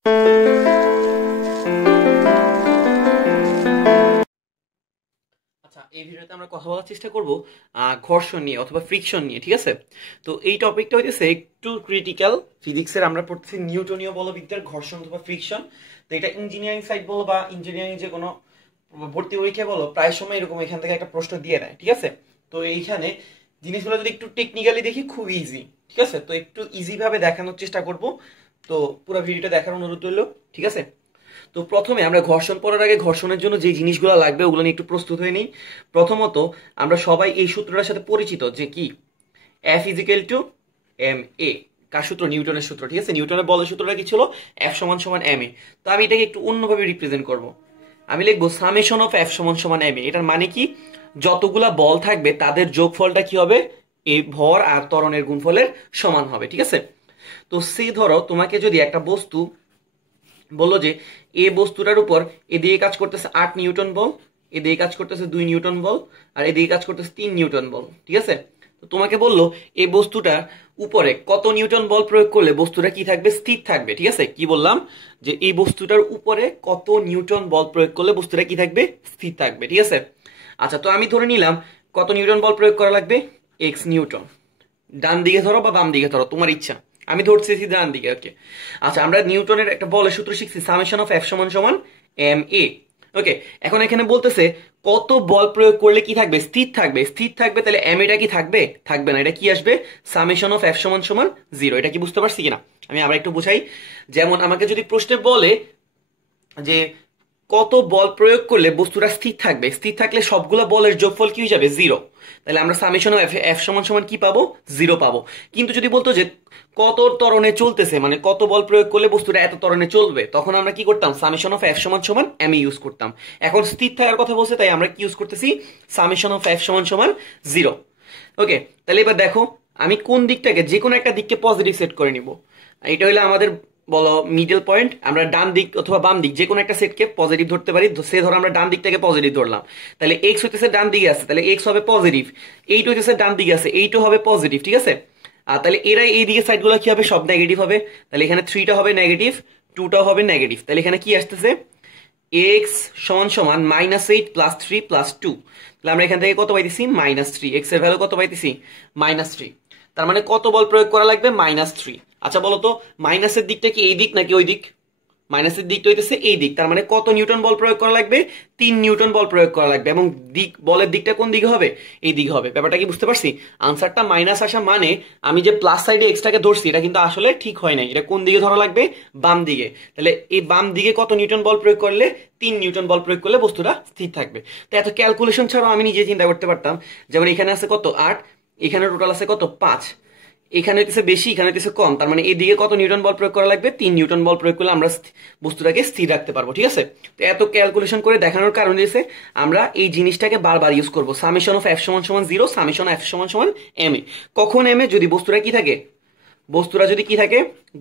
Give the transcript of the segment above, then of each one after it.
আচ্ছা, এই ভিডিওতে আমরা কথা বলার চেষ্টা করব ঘর্ষণ নিয়ে অথবা ফ্রিকশন নিয়ে, ঠিক আছে? তো এই টপিকটা হইতেছে একটু ক্রিটিক্যাল। ফিজিক্সের আমরা পড়তেছি নিউটনীয় বলবিদ্যার ঘর্ষণ অথবা ফ্রিকশন। তো এটা ইঞ্জিনিয়ারিং সাইড বলো বা ইঞ্জিনিয়ারিং যে কোনো ভর্তি পরীক্ষা বলো, প্রায় সময় এরকম এখান থেকে একটা প্রশ্ন দিয়ে দেয়, ঠিক আছে? তো এইখানে জিনিসগুলো যদি একটু টেকনিক্যালি দেখি খুব ইজি, ঠিক আছে? তো একটু ইজি ভাবে দেখানোর চেষ্টা করব। তো পুরো ভিডিওটা দেখার অনুরোধ রইল, ঠিক আছে? তো প্রথমে আমরা ঘর্ষণ পড়ার আগে ঘর্ষণের জন্য যে জিনিসগুলো লাগবে ওগুলো নিয়ে একটু প্রস্তুত হয়ে নিই। প্রথমত আমরা সবাই এই সূত্রটার সাথে পরিচিত, যে কি এফ ইজিক্যাল টু এম এ। কার সূত্র? নিউটনের সূত্র, ঠিক আছে? নিউটনের বলের সূত্রটা কি ছিল? এফ সমান সমান এম এ। তো আমি এটাকে একটু অন্যভাবে রিপ্রেজেন্ট করব। আমি লিখবো সামেশন অফ এফ সমান সমান এম এ। এটার মানে কি, যতগুলা বল থাকবে তাদের যোগফলটা কি হবে? এই ভর আর ত্বরণের গুণফলের সমান হবে, ঠিক আছে? তো সে ধরো তোমাকে যদি একটা বস্তু বললো যে এ বস্তুটার উপর এদিকে কাজ করতেছে 8 নিউটন বল, এদিকে কাজ করতেছে 2 নিউটন বল, আর এদিকে কাজ করতেছে 3 নিউটন বল, ঠিক আছে? তো তোমাকে বললো এই বস্তুটার উপরে কত নিউটন বল প্রয়োগ করলে বস্তুটা কি থাকবে? স্থির থাকবে, ঠিক আছে? কি বললাম? যে এই বস্তুটার উপরে কত নিউটন বল প্রয়োগ করলে বস্তুটা কি থাকবে? স্থির থাকবে, ঠিক আছে? আচ্ছা, তো আমি ধরে নিলাম কত নিউটন বল প্রয়োগ করা লাগবে? X Newton. ডান দিকে ধরো বা বাম দিকে ধরো, তোমার ইচ্ছা। আমি ধরছি ডান দিকে, ওকে। আচ্ছা, আমরা নিউটনের একটা বলের সূত্র শিখছি, সামেশন অফ এফ সমান সমান এম এ। ওকে, এখন এখানে বলতেছে কত বল প্রয়োগ করলে কি থাকবে? স্থির থাকবে। স্থির থাকবে, তাহলে এম এটা কি থাকবে? থাকবে না। এটা কি আসবে? সামেশন অফ এফ সমান সমান 0। এটা কি বুঝতে পারছি কিনা? আমি আবার একটু বুঝাই। যেমন আমাকে যদি প্রশ্নে বলে যে কত বল প্রয়োগ করলে বস্তুটা স্থির থাকবে, স্থির থাকলে সবগুলো বলের যোগফল কি হয়ে যাবে? 0। তাহলে আমরা সামেশন অফ এফ সমান সমান কি পাবো? 0 পাবো। কিন্তু যদি বলতো যে কত ত্বরণে চলতেছে, মানে কত বল প্রয়োগ করলে বস্তুটা এত ত্বরণে চলবে, তখন আমরা কি করতাম? সামেশন অফ এফ সমান সমান এম ইউজ করতাম। এখন স্থির থাকার কথা বলছে, তাই আমরা কি ইউজ করতেছি? সামেশন অফ এফ সমান সমান 0। ওকে, তাহলে এবার দেখো আমি কোন দিকটাকে, যে কোনো একটা দিককে পজিটিভ সেট করে নিব। এটা হলো আমাদের বলো মিডল পয়েন্ট। আমরা ডান দিক অথবা বাম দিক যে কোনো একটা সেটকে পজিটিভ ধরতে পারি। সে ধরো আমরা ডান দিকটাকে পজিটিভ ধরলাম, তাহলে এক্স হইতেছে ডান দিকে আছে, তাহলে এক্স হবে পজিটিভ। এইট হইতেছে ডান দিকে আছে, এইটও হবে পজিটিভ, ঠিক আছে? আর তাহলে এরা এই দিকে সাইডগুলো কি হবে? সব নেগেটিভ হবে। তাহলে এখানে 3টা হবে নেগেটিভ, 2টাও হবে নেগেটিভ। তাহলে এখানে কি আসতেছে? এক্স সমান সমান -8 + 3 + 2। তাহলে আমরা এখান থেকে কত পাইতেছি? -3। এক্স এর ভ্যালু কত পাইতেছি? -3। তার মানে কত বল প্রয়োগ করা লাগবে? -3। আচ্ছা বলো তো, মাইনাসের দিকটা কি এই দিক নাকি ওই দিক? মাইনাসের দিকটা হইতেছে এই দিক। তার মানে কত নিউটন বল প্রয়োগ করা লাগবে? 3 নিউটন বল প্রয়োগ করা লাগবে। এবং দিক, বলের দিকটা কোন দিকে হবে? এই দিকে হবে। ব্যাপারটা কি বুঝতে পারছি? আনসারটা মাইনাস আসা মানে আমি যে প্লাস সাইডে এক্সটাকে ধরছি এটা কিন্তু আসলে ঠিক হয় নাই। এটা কোন দিকে ধরা লাগবে? বাম দিকে। তাহলে এই বাম দিকে কত নিউটন বল প্রয়োগ করলে? 3 নিউটন বল প্রয়োগ করলে বস্তুটা স্থির থাকবে। তো এত ক্যালকুলেশন ছাড়াও আমি নিজে চিন্তা করতে পারতাম। যেমন এখানে আছে কত? 8, এখানে টোটাল আছে কত? 5। এখানে হইতেছে বেশি, এখানে হইতেছে কম। তার মানে এদিকে কত নিউটন বল প্রয়োগ করা লাগবে? 3 নিউটন বল প্রয়োগ করলে আমরা বস্তুটাকে স্থির রাখতে পারবো, ঠিক আছে? তো এত ক্যালকুলেশন করে দেখানোর কারণ হচ্ছে আমরা এই জিনিসটাকে বারবার ইউজ করবো। সামেশন অফ এফ সমান সমান 0, সামেশন এফ সমান সমান এম এ। কখন এম এ? যদি বস্তুটা কি থাকে? বস্তুরা যদি কি থাকে?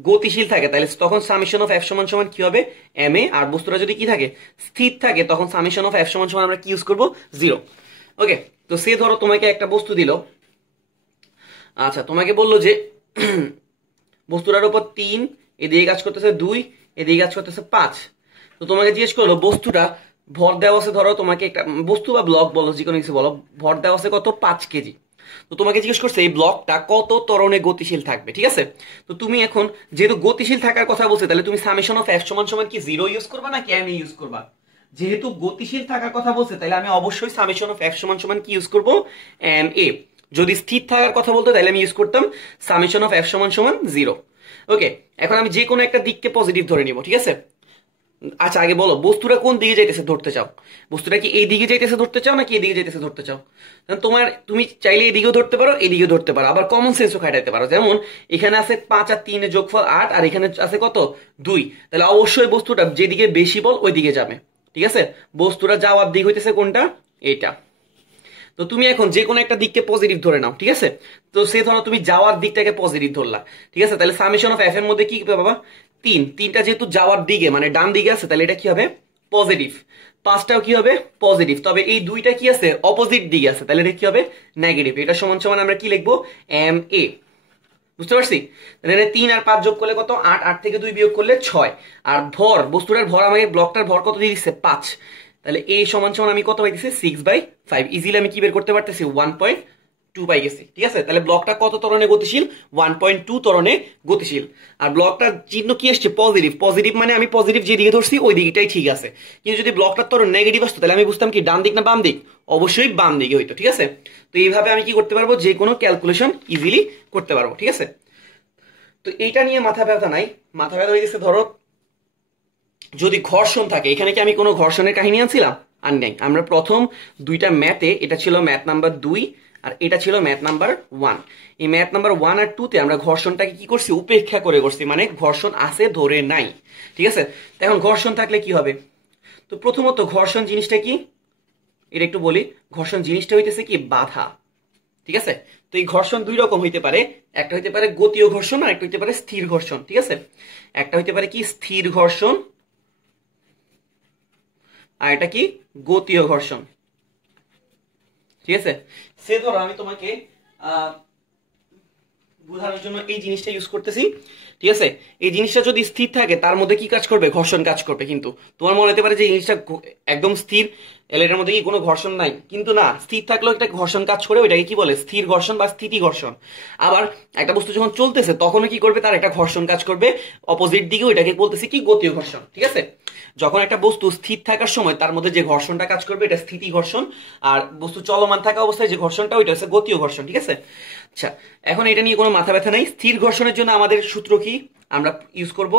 গতিশীল থাকে, তাহলে তখন সামেশন অফ এফ সমান সমান কি হবে? M A. আর বস্তুরা যদি কি থাকে? স্থির থাকে, তখন সামেশন অফ এফ সমান সমান আমরা কি ইউজ করবো? 0। ওকে, তো সে ধরো তোমাকে একটা বস্তু দিল। আচ্ছা, তোমাকে বললো যে বস্তুটার উপর 3, এদিকে কাজ করতেছে 2, এদিকে কাজ করতেছে 5। তো তোমাকে জিজ্ঞেস করলো বস্তুটা ভর দেওয়া আছে, ধরো তোমাকে একটা বস্তু বা ব্লক বলো, যে কোনো কিছু বলো, ভর দেওয়া আছে কত? 5 কেজি। তো তোমাকে জিজ্ঞেস করছে এই ব্লকটা কত ত্বরণে গতিশীল থাকবে, ঠিক আছে? তো তুমি এখন যেহেতু গতিশীল থাকার কথা বলছে, তাহলে তুমি সামেশন অফ এফ সমান সমান কি 0 ইউজ করবা নাকি এম ইউজ করবা? যেহেতু গতিশীল থাকার কথা বলছে, তাহলে আমি অবশ্যই সামেশন অফ এফ সমান সমান কি ইউজ করবো? M A. যদি স্থির থাকার কথা বলতো, তাহলে আমি ইউজ করতাম সামেশন অফ এফ সমান সমান 0। ওকে, এখন আমি যে কোনো একটা দিককে পজিটিভ ধরে নিব, ঠিক আছে? আচ্ছা, আগে বলো বস্তুটা কোন দিকে যাইতেছে ধরতে চাও? বস্তুটা কি এই দিকে যাইতেছে ধরতে চাও নাকি এদিকে যাইতেছে ধরতে চাও? তুমি চাইলে এদিকেও ধরতে পারো, এদিকেও ধরতে পারো, আবার কমন সেন্সও খাটাইতে পারো। যেমন এখানে আছে 5 আর 3 এর যোগফল 8, আর এখানে আছে কত? 2। তাহলে অবশ্যই বস্তুটা যেদিকে বেশি বল ওই দিকে যাবে, ঠিক আছে? বস্তুটা যাওয়ার দিক হইতেছে কোনটা? এটা। তো তুমি এখন যে কোনো একটা দিককে পজিটিভ ধরে নাও, ঠিক আছে? তো সে ধরো তুমি যাওয়ার দিকটাকে পজিটিভ ধরলা, ঠিক আছে? তাহলে সামেশন অফ এফ এর মধ্যে কি পাবা? 3টা যেহেতু যাওয়ার দিকে মানে ডান দিকে আছে, তাহলে এটা কি হবে? পজিটিভ। 5টাও কি হবে? পজিটিভ। তবে এই 2টা কি আছে? অপোজিট দিকে আছে, তাহলে এটা কি হবে? নেগেটিভ। এটা সমান সমান আমরা কি লিখবো? M A. বুঝতে পারছি? তাহলে 3 আর 5 যোগ করলে কত? 8, 8 থেকে 2 বিয়োগ করলে 6। আর ভর, বস্তুটার ভর আমাকে ব্লকটার ভর কত দিয়ে দিচ্ছে? 5। তাহলে এ সমান সমান আমি কত পাইতেছি? 6/5। ইজিলি আমি কি বের করতে পারতেছি? 1.2 পাই গেছি। ঠিক আছে, তাহলে ব্লকটা কত ত্বরণে গতিশীল? 1.2 ত্বরণে গতিশীল। আর ব্লকটার চিহ্ন কি আসছে? পজিটিভ। পজিটিভ মানে আমি পজিটিভ যে দিকে ধরছি ওই দিকটাই ঠিক আছে। কিন্তু যদি ব্লকটার ত্বরণ নেগেটিভ আসতো তাহলে আমি বুঝতাম কি ডান দিক না বাম দিক? অবশ্যই বাম দিকে হইতো। ঠিক আছে, তো এইভাবে আমি কি করতে পারবো? যে কোনো ক্যালকুলেশন ইজিলি করতে পারবো। ঠিক আছে, তো এইটা নিয়ে মাথা ব্যথা নাই। মাথা ব্যথা হয়ে গেছে ধরো যদি ঘর্ষণ থাকে। এখানে কি আমি কোনো ঘর্ষণের কাহিনী আনছিলাম? আর নাই। আমরা প্রথম দুইটা ম্যাথে, এটা ছিল ম্যাথ নাম্বার 2 আর এটা ছিল ম্যাথ নাম্বার 1, এই ম্যাথ নাম্বার 1 আর 2 তে আমরা ঘর্ষণটাকে কি করছি? উপেক্ষা করে করছি, মানে ঘর্ষণ আছে ধরে নাই। ঠিক আছে, তো এখন ঘর্ষণ থাকলে কি হবে? তো প্রথমত ঘর্ষণ জিনিসটা কি এটা একটু বলি। ঘর্ষণ জিনিসটা হইতেছে কি? বাধা। ঠিক আছে, তো এই ঘর্ষণ দুই রকম হইতে পারে। একটা হইতে পারে গতীয় ঘর্ষণ আর একটা হইতে পারে স্থির ঘর্ষণ। ঠিক আছে, একটা হইতে পারে কি? স্থির ঘর্ষণ, আর এটা কি? গতীয় ঘর্ষণ। ঠিক আছে, সে ধরো আমি তোমাকে বোঝানোর জন্য এই জিনিসটা ইউজ করতেছি। ঠিক আছে, এই জিনিসটা যদি স্থির থাকে তার মধ্যে কি কাজ করবে? ঘর্ষণ কাজ করবে। কিন্তু তোমার মনে হতে পারে যে এই জিনিসটা একদম স্থির, এটার মধ্যে কি কোনো ঘর্ষণ নাই? কিন্তু না, স্থির থাকলেও একটা ঘর্ষণ কাজ করে, ওইটাকে কি বলে? স্থির ঘর্ষণ বা স্থিতি ঘর্ষণ। আবার একটা বস্তু যখন চলতেছে তখনও কি করবে? তার একটা ঘর্ষণ কাজ করবে অপোজিট দিকে, ওইটাকে বলতেছি কি? গতীয় ঘর্ষণ। ঠিক আছে, যখন একটা বস্তু স্থির থাকার সময় তার মধ্যে যে ঘর্ষণটা কাজ করবে এটা স্থিতি ঘর্ষণ, আর বস্তু চলমান থাকা অবস্থায় যে ঘর্ষণটা ওইটা হচ্ছে গতীয় ঘর্ষণ। ঠিক আছে, আচ্ছা এখন এটা নিয়ে কোনো মাথা ব্যথা নাই। স্থির ঘর্ষণের জন্য আমাদের সূত্র কি? আমরা ইউজ করব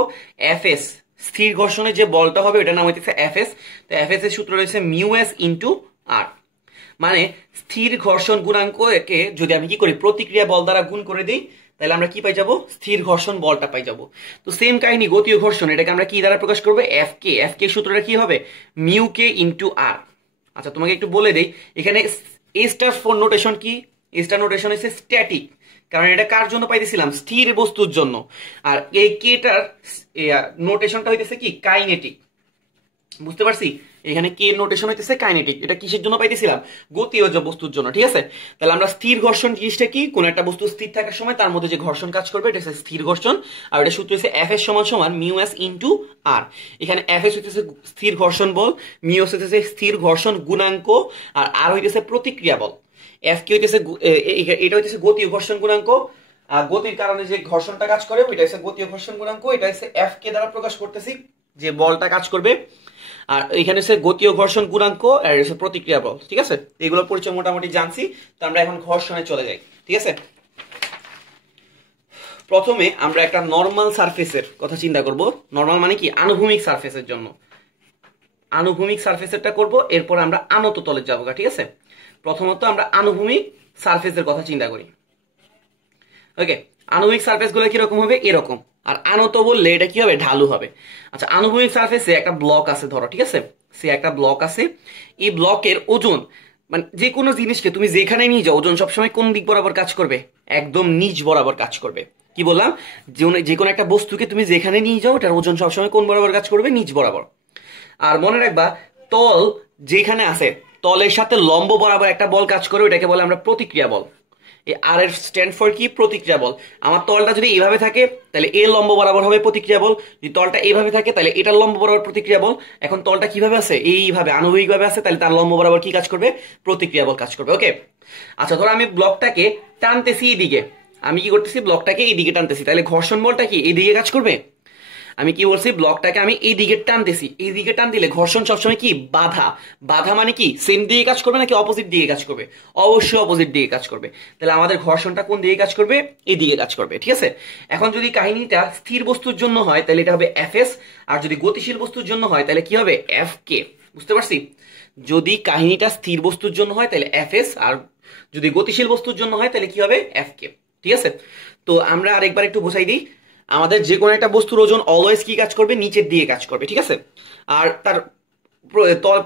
এফএস। স্থির ঘর্ষণের যে বলটা হবে ওটার নাম হইতেছে এফএস। তো এফএস এর সূত্র রয়েছে মিউ এস ইন্টু আর। মানে স্থির ঘর্ষণ গুণাঙ্ককে যদি আমি কি করি? প্রতিক্রিয়া বল দ্বারা গুণ করে দিই, তাহলে আমরা কি পাই যাব? স্থির ঘর্ষণ বলটা পাই যাব। তো সেম কাহিনী গতীয় ঘর্ষণ, এটাকে আমরা কি দ্বারা প্রকাশ করবো? F k. এফ কে সূত্রটা কি হবে? মিউ কে ইন্টু আর। আচ্ছা তোমাকে একটু বলে দেই, এখানে এ স্টার ফোর নোটেশন কি? এ স্টার নোটেশন হচ্ছে স্ট্যাটিক, কারণ এটা কার জন্য পাইতেছিলাম? স্থির বস্তুর জন্য। আর এই কেটার নোটেশনটা হইতেছে কি? কাইনেটিক। বুঝতে পারছি? এখানে কে নোটেশন হইতেছে কাইনেটিক। এটা কিসের জন্য পাইতেছিলাম? গতীয় বস্তুর জন্য। ঠিক আছে, তাহলে আমরা স্থির ঘর্ষণ জিনিসটা কি? কোন একটা বস্তু স্থির থাকার সময় তার মধ্যে যে ঘর্ষণ কাজ করবে এটা হচ্ছে স্থির ঘর্ষণ। আর এটা সূত্র হচ্ছে এফ এস সমান সমান মিউ এস ইন্টু আর। এখানে এফ এস হইতেছে স্থির ঘর্ষণ বল, মিউ এস হইতেছে স্থির ঘর্ষণ গুণাঙ্ক, আর আর হইতেছে প্রতিক্রিয়া বল। এফ কে হইতেছে এটা হইতেছে গতীয় ঘর্ষণ গুণাঙ্ক। গতির কারণে যে ঘর্ষণটা কাজ করে ওইটা হচ্ছে গতীয় ঘর্ষণ গুণাঙ্ক। এটা হচ্ছে এফ কে দ্বারা প্রকাশ করতেছি যে বলটা কাজ করবে। আর এখানে হচ্ছে গতীয় ঘর্ষণ গুণাঙ্ক আর হচ্ছে প্রতিক্রিয়া বল। ঠিক আছে, এগুলোর পরিচয় মোটামুটি জানছি। তো আমরা এখন ঘর্ষণে চলে যাই। ঠিক আছে, প্রথমে আমরা একটা নর্মাল সারফেসের কথা চিন্তা করব। নর্মাল মানে কি? আনুভূমিক সারফেসের জন্য আনুভূমিক সারফেসেরটা করব, এরপর আমরা আনত তলে যাবো। ঠিক আছে, প্রথমত আমরা আনুভূমিক সারফেসের কথা চিন্তা করি। ওকে, আণবিক সারফেস গুলো কিরকম হবে? এরকম। আর আনত বললে এটা কি হবে? ঢালু হবে। আচ্ছা, আনুভূমিক সারফেসে একটা ব্লক আছে ধরো। ঠিক আছে, সে একটা ব্লক আছে। এই ব্লকের ওজন, মানে যে কোনো জিনিসকে তুমি যেখানে নিয়ে যাও ওজন সবসময় কোন দিক বরাবর কাজ করবে? একদম নিচ বরাবর কাজ করবে। কি বললাম? যে কোনো একটা বস্তুকে তুমি যেখানে নিয়ে যাও এটার ওজন সবসময় কোন বরাবর কাজ করবে? নিচ বরাবর। আর মনে রাখবা, তল যেখানে আছে তলের সাথে লম্ব বরাবর একটা বল কাজ করে, ওটাকে বলে আমরা প্রতিক্রিয়া বল। এই আর এর স্ট্যান্ড ফর কি? প্রতিক্রিয়া বল। আমার তলটা যদি এইভাবে থাকে তাহলে এ লম্ব বরাবর হবে প্রতিক্রিয়া বল, যদি তলটা এইভাবে থাকে তাহলে এটার লম্ব বরাবর প্রতিক্রিয়া বল। এখন তলটা কিভাবে আছে? এইভাবে আণবিক ভাবে আছে, তাহলে তার লম্ব বরাবর কি কাজ করবে? প্রতিক্রিয়া বল কাজ করবে। ওকে, আচ্ছা ধরো আমি ব্লকটাকে টানতেছি এইদিকে, আমি কি করতেছি? ব্লকটাকে এইদিকে টানতেছি, তাহলে ঘর্ষণ বলটা কি এইদিকে কাজ করবে? আমি কি বলছি? ব্লকটাকে আমি এই দিকে টানতেছি, এই দিকে টান দিলে ঘর্ষণ সবসময় কি? বাধা। বাধা মানে কি? সেম দিকে কাজ করবে নাকি অপোজিট দিকে কাজ করবে? অবশ্যই অপোজিট দিকে কাজ করবে। তাহলে আমাদের ঘর্ষণটা কোন দিকে কাজ করবে? এই দিকে কাজ করবে। ঠিক আছে, এখন যদি কাহিনীটা স্থির বস্তুর জন্য হয় তাহলে এটা হবে এফ এস, আর যদি গতিশীল বস্তুর জন্য হয় তাহলে কি হবে? এফ কে। বুঝতে পারছি? যদি কাহিনীটা স্থির বস্তুর জন্য হয় তাহলে এফ এস, আর যদি গতিশীল বস্তুর জন্য হয় তাহলে কি হবে? এফ কে। ঠিক আছে, তো আমরা আরেকবার একটু বোঝাই দিই। আমাদের যে কোনো একটা বস্তুর ওজন অলওয়েজ কি কাজ করবে? নিচের দিকে কাজ করবে। ঠিক আছে, আর তার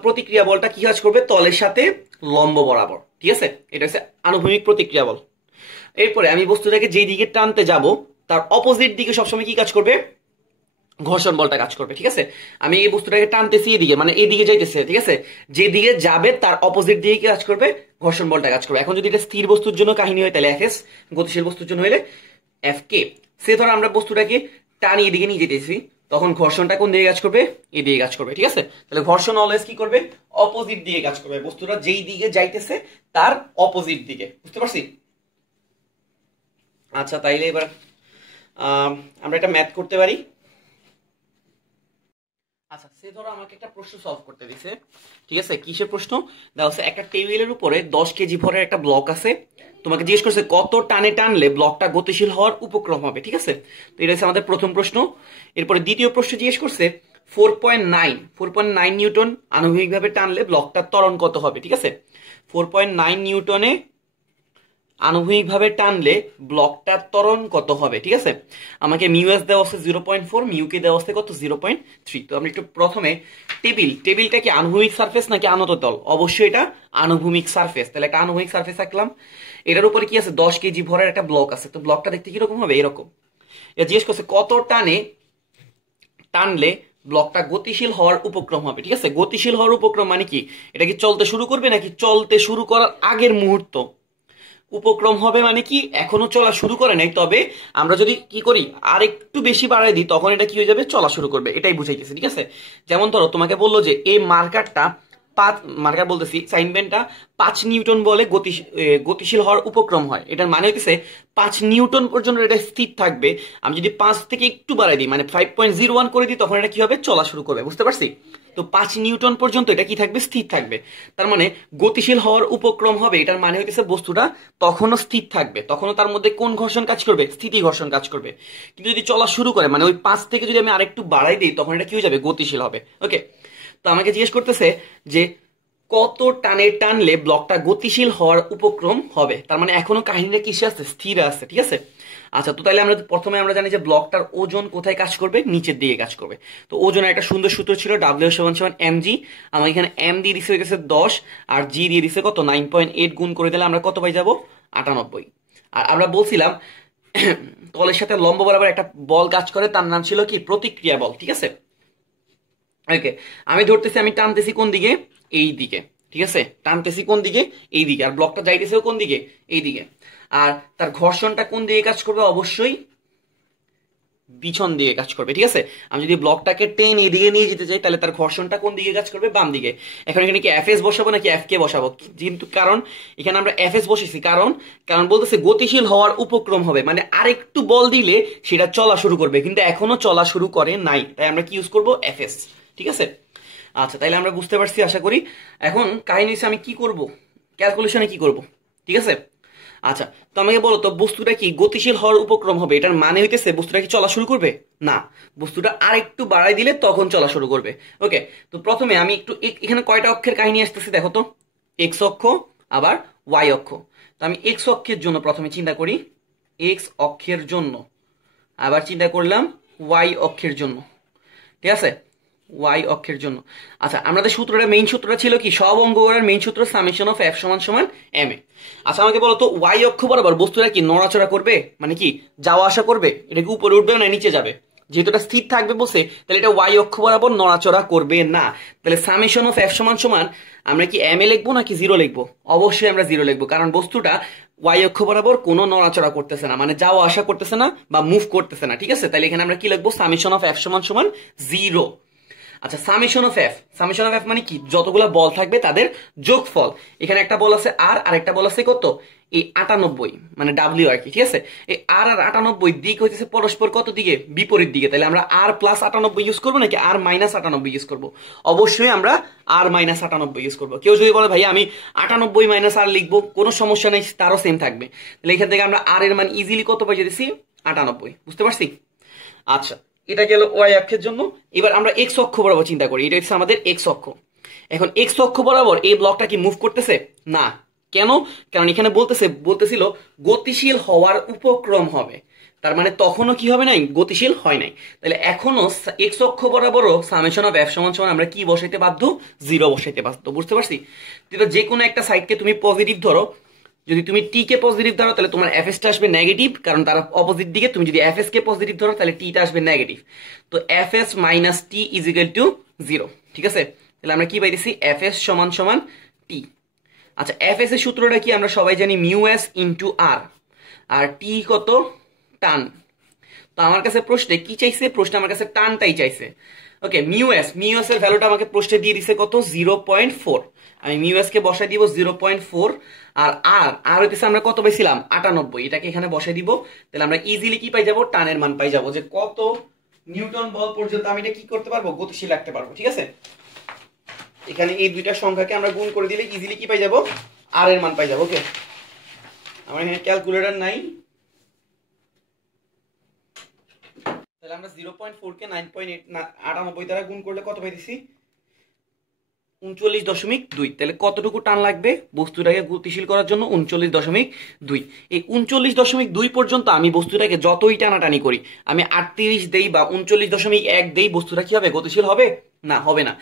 প্রতিক্রিয়া বলটা কি কাজ করবে? তলের সাথে লম্ব বরাবর। ঠিক আছে, এটা হচ্ছে আনুভূমিক প্রতিক্রিয়া বল। এরপরে আমি বস্তুটাকে যেই দিকে টানতে যাব তার অপোজিট দিকে সবসময় কি কাজ করবে? ঘর্ষণ বলটা কাজ করবে। ঠিক আছে, আমি এই বস্তুটাকে টানতেছি এদিকে, মানে এদিকে যাইতেছে। ঠিক আছে, যে দিকে যাবে তার অপোজিট দিকে কি কাজ করবে? ঘর্ষণ বলটা কাজ করবে। এখন যদি এটা স্থির বস্তুর জন্য কাহিনী হয় তাহলে এফ এস, গতিশীল বস্তুর জন্য হইলে এফ কে, সে ধরো আমরা বস্তুটাকে টানি এদিকে নিয়ে যেতেছি, তখন ঘর্ষণটা কোন দিকে কাজ করবে? এদিকে কাজ করবে, ঠিক আছে? তাহলে ঘর্ষণ অলওয়েজ কি করবে? অপোজিট দিকে কাজ করবে, বস্তুটা যেই দিকে যাইতেছে তার অপোজিট দিকে, বুঝতে পারছি? আচ্ছা, তাইলে এবার আমরা একটা ম্যাথ করতে পারি। আচ্ছা, সে ধরো আমাকে একটা প্রশ্ন সলভ করতে দিছে, ঠিক আছে? কিসের প্রশ্ন? দেখা হচ্ছে একটা টেবিলের উপরে 10 কেজি ভরের একটা ব্লক আছে, তোমাকে জিজ্ঞেস করছে কত টানে টানলে ব্লকটা গতিশীল হওয়ার উপক্রম হবে, ঠিক আছে? তো এটা হচ্ছে আমাদের প্রথম প্রশ্ন। এরপরে দ্বিতীয় প্রশ্ন জিজ্ঞেস করছে 4.9 নিউটন আনুভূমিকভাবে টানলে ব্লকটার ত্বরণ কত হবে, ঠিক আছে? 4.9 নিউটনে আনুভূমিকভাবে টানলে ব্লকটার ত্বরণ কত হবে, ঠিক আছে? আমাকে মিউ এস দেওয়া আছে 0.4, মিউ কে দেওয়া আছে কত? 0.3। তো আমরা একটু প্রথমে টেবিলটা কি আনুভূমিক সারফেস নাকি আনত তল? অবশ্যই এটা আনুভূমিক সারফেস, তাহলে একটা আনুভূমিক সারফেস আঁকলাম। এটার উপরে কি আছে? 10 কেজি ভরের একটা ব্লক আছে, তো ব্লকটা দেখতে কিরকম হবে? এরকম। এটা জিজ্ঞেস করছে কত টানলে ব্লকটা গতিশীল হওয়ার উপক্রম হবে, ঠিক আছে? গতিশীল হওয়ার উপক্রম মানে কি? এটা কি চলতে শুরু করবে নাকি চলতে শুরু করার আগের মুহূর্ত? উপক্রম হবে মানে কি এখনো চলা শুরু করে নাই, তবে আমরা যদি কি করি আর একটু বেশি বাড়াই দিই তখন এটা কি হয়ে যাবে? চলা শুরু করবে, এটাই বুঝাইতেছে, ঠিক আছে? যেমন ধরো তোমাকে বললো যে এই মার্কারটা 5 মার্কার বলতেছি সাইনবেনটা 5 নিউটন বলে গতিশীল হওয়ার উপক্রম হয়, এটার মানে হইতেছে 5 নিউটন পর্যন্ত এটা স্থির থাকবে। আমি যদি 5 থেকে একটু বাড়াই দিই, মানে 5.01 করে দিই, তখন এটা কি হবে? চলা শুরু করবে, বুঝতে পারছি? তো 5 নিউটন পর্যন্ত এটা কি থাকবে? স্থির থাকবে। তার মানে গতিশীল হওয়ার উপক্রম হবে, এটার মানে হইতেছে বস্তুটা তখনও স্থির থাকবে, তখনও তার মধ্যে কোন ঘর্ষণ কাজ করবে? স্থিতি ঘর্ষণ কাজ করবে। কিন্তু যদি চলা শুরু করে, মানে ওই 5 থেকে যদি আমি আরেকটু বাড়াই দিই, তখন এটা কি হয়ে যাবে? গতিশীল হবে। ওকে, তো আমাকে জিজ্ঞেস করতেছে যে কত টানলে ব্লকটা গতিশীল হওয়ার উপক্রম হবে, তার মানে এখনো কাহিনীটা কিসে আছে? স্থির আছে, ঠিক আছে? আচ্ছা, তো তাহলে আমরা প্রথমে আমরা জানি যে ব্লকটার ওজন কোথায় কাজ করবে? নিচের দিকে কাজ করবে। তো ওজনের একটা সুন্দর সূত্র ছিল ডাব্লিউ সমান সমান এম জি। আমার এখানে এম দিয়ে দিছে হয়ে গেছে 10, আর জি দিয়ে দিছে কত? 9.8, গুণ করে দিলে আমরা কত পাই যাব? 98। আর আমরা বলছিলাম তলের সাথে লম্ব বরাবর একটা বল কাজ করে, তার নাম ছিল কি? প্রতিক্রিয়া বল, ঠিক আছে? ওকে, আমি ধরতেছি আমি টানতেছি কোন দিকে? এই দিকে, ঠিক আছে? টানতেছি কোন দিকে? এই দিকে। আর ব্লকটা যাইতেছে কোন দিকে? এই দিকে। আর তার ঘর্ষণটা কোন দিকে কাজ করবে? অবশ্যই পিছন দিকে কাজ করবে, ঠিক আছে? আমি যদি ব্লকটাকে টেন এদিকে নিয়ে যেতে চাই, তাহলে তার ঘর্ষণটা কোন দিকে কাজ করবে? বাম দিকে। এখন এখানে কি এফ এস বসাবো নাকি এফ কে বসাবো? কিন্তু কারণ এখানে আমরা এফ এস বসেছি, কারণ বলতেছে গতিশীল হওয়ার উপক্রম হবে, মানে আরেকটু বল দিলে সেটা চলা শুরু করবে, কিন্তু এখনো চলা শুরু করে নাই, তাই আমরা কি ইউজ করবো? এফ এস, ঠিক আছে? আচ্ছা, তাইলে আমরা বুঝতে পারছি আশা করি। এখন কাহিনী হচ্ছে আমি কি করব? ক্যালকুলেশনে কি করব, ঠিক আছে? আচ্ছা, তো আমাকে বলো তো বস্তুটা কি গতিশীল হওয়ার উপক্রম হবে, এটার মানে হইতেছে বস্তুটা কি চলা শুরু করবে? না, বস্তুটা আর একটু বাড়াই দিলে তখন চলা শুরু করবে। ওকে, তো প্রথমে আমি একটু এখানে কয়টা অক্ষের কাহিনী আসতেছে দেখো তো। এক্স অক্ষ আবার ওয়াই অক্ষ। তো আমি এক্স অক্ষের জন্য প্রথমে চিন্তা করি, এক্স অক্ষের জন্য, আবার চিন্তা করলাম ওয়াই অক্ষের জন্য, ঠিক আছে? ওয়াই অক্ষের জন্য। আচ্ছা, আমাদের সূত্রটা মেইন সূত্রটা ছিল কি? সব অঙ্ক করার মেইন সূত্র সামেশন অফ এফ সমান সমান এম এ। আচ্ছা, আমাকে বলো তো ওয়াই অক্ষ বরাবর বস্তুটা কি নড়াচড়া করবে? মানে কি যাওয়া আসা করবে? এটা কি উপরে উঠবে না নিচে যাবে? যেহেতু এটা স্থির থাকবে বসে, তাহলে এটা ওয়াই অক্ষ বরাবর নড়াচড়া করবে না। তাহলে সামেশন অফ এফ সমান সমান আমরা কি এম এ লিখবো নাকি জিরো লিখবো? অবশ্যই আমরা জিরো লিখবো, কারণ বস্তুটা ওয়াই অক্ষ বরাবর কোনো নড়াচড়া করতেছে না, মানে যাওয়া আসা করতেছে না বা মুভ করতেছে না, ঠিক আছে? তাহলে এখানে আমরা কি লিখবো? সামেশন অফ এফ সমান সমান জিরো। আচ্ছা, সামেশন অফ এফ মানে কি? যতগুলো বল থাকবে তাদের যোগফল। এখানে একটা বল আছে আর আরেকটা বল আছে কত? এই 98, মানে ডাব্লিউ আর কি, ঠিক আছে? এই আর 98 দিক হইতেছে পরস্পর কত দিকে? বিপরীত দিকে। তাহলে আমরা আর প্লাস 98 ইউজ করবো নাকি আর মাইনাস 98 ইউজ করবো? অবশ্যই আমরা আর মাইনাস 98 ইউজ করবো। কেউ যদি বলে ভাই আমি 98 মাইনাস আর লিখবো, কোনো সমস্যা নেই, তারও সেম থাকবে। তাহলে এখান থেকে আমরা আর এর মান ইজিলি কত পাই যেতেছি? 98, বুঝতে পারছি? আচ্ছা, এটা গেল ওয়াই অক্ষের জন্য। এবার আমরা এক্স অক্ষ বরাবর চিন্তা করি, এটা হচ্ছে আমাদের এক্স অক্ষ। এখন এক্স অক্ষ বরাবর এই ব্লকটা কি মুভ করতেছে? না। কেন? কারণ এখানে বলতেছিল গতিশীল হওয়ার উপক্রম হবে, তার মানে তখনও কি হবে নাই? গতিশীল হয় নাই। তাহলে এখনো এক্স অক্ষ বরাবরও সামেশন অফ এফ সমান সমান আমরা কি বসাইতে বাধ্য? জিরো বসাইতে বাধ্য, বুঝতে পারছি? যে কোনো একটা সাইডকে তুমি পজিটিভ ধরো, যদি তুমি টি কে পজিটিভ ধরো তাহলে তোমার এফ এস টা আসবে নেগেটিভ, কারণ তারা অপোজিট দিকে। তুমি যদি এফ এস কে পজিটিভ ধরো তাহলে টি টা আসবে নেগেটিভ। তো F S minus T is equal two zero, ঠিক আছে? তাহলে আমরা কি পাইতেছি? এফ এস সমান সমান টি। আচ্ছা, এফ এস এর সূত্রটা কি? আমরা সবাই জানি মিউ এস ইন্টু আর, আর টি কত? টান। তো আমার কাছে প্রশ্নে কি চাইছে, প্রশ্নে আমার কাছে টানটাই চাইছে। ওকে, মিউ এস এর ভ্যালুটা আমাকে প্রশ্নে দিয়ে দিছে কত, 0.4। আমি মিউ এস কে বসাই দিব 0.4। আর আর হইতেছে আমরা কত পাইছিলাম, 98। এটাকে এখানে বসাই দিব। তাহলে আমরা ইজিলি কি পাই যাব, টানের মান পাই যাব, যে কত নিউটন বল পর্যন্ত আমি এটা কি করতে পারবো, গতিশীল রাখতে পারবো। ঠিক আছে, এখানে এই দুইটা সংখ্যাকে আমরা গুণ করে দিলে ইজিলি কি পাই যাব, আর এর মান পাই যাব। ওকে, আমার এখানে ক্যালকুলেটর নাই, তাহলে আমরা 0.4 কে 9.98 দ্বারা গুণ করলে কত পাইতেছি, 39.2। তাহলে কতটুকু টান লাগবে বস্তুটাকে গতিশীল করার জন্য, 39.2। এই 39.2 পর্যন্ত আমি বস্তুটাকে যতই টানাটানি করি, আমি 38 দেই বা 39.1 দেই, বস্তুটা কি হবে, গতিশীল হবে না, হবে না।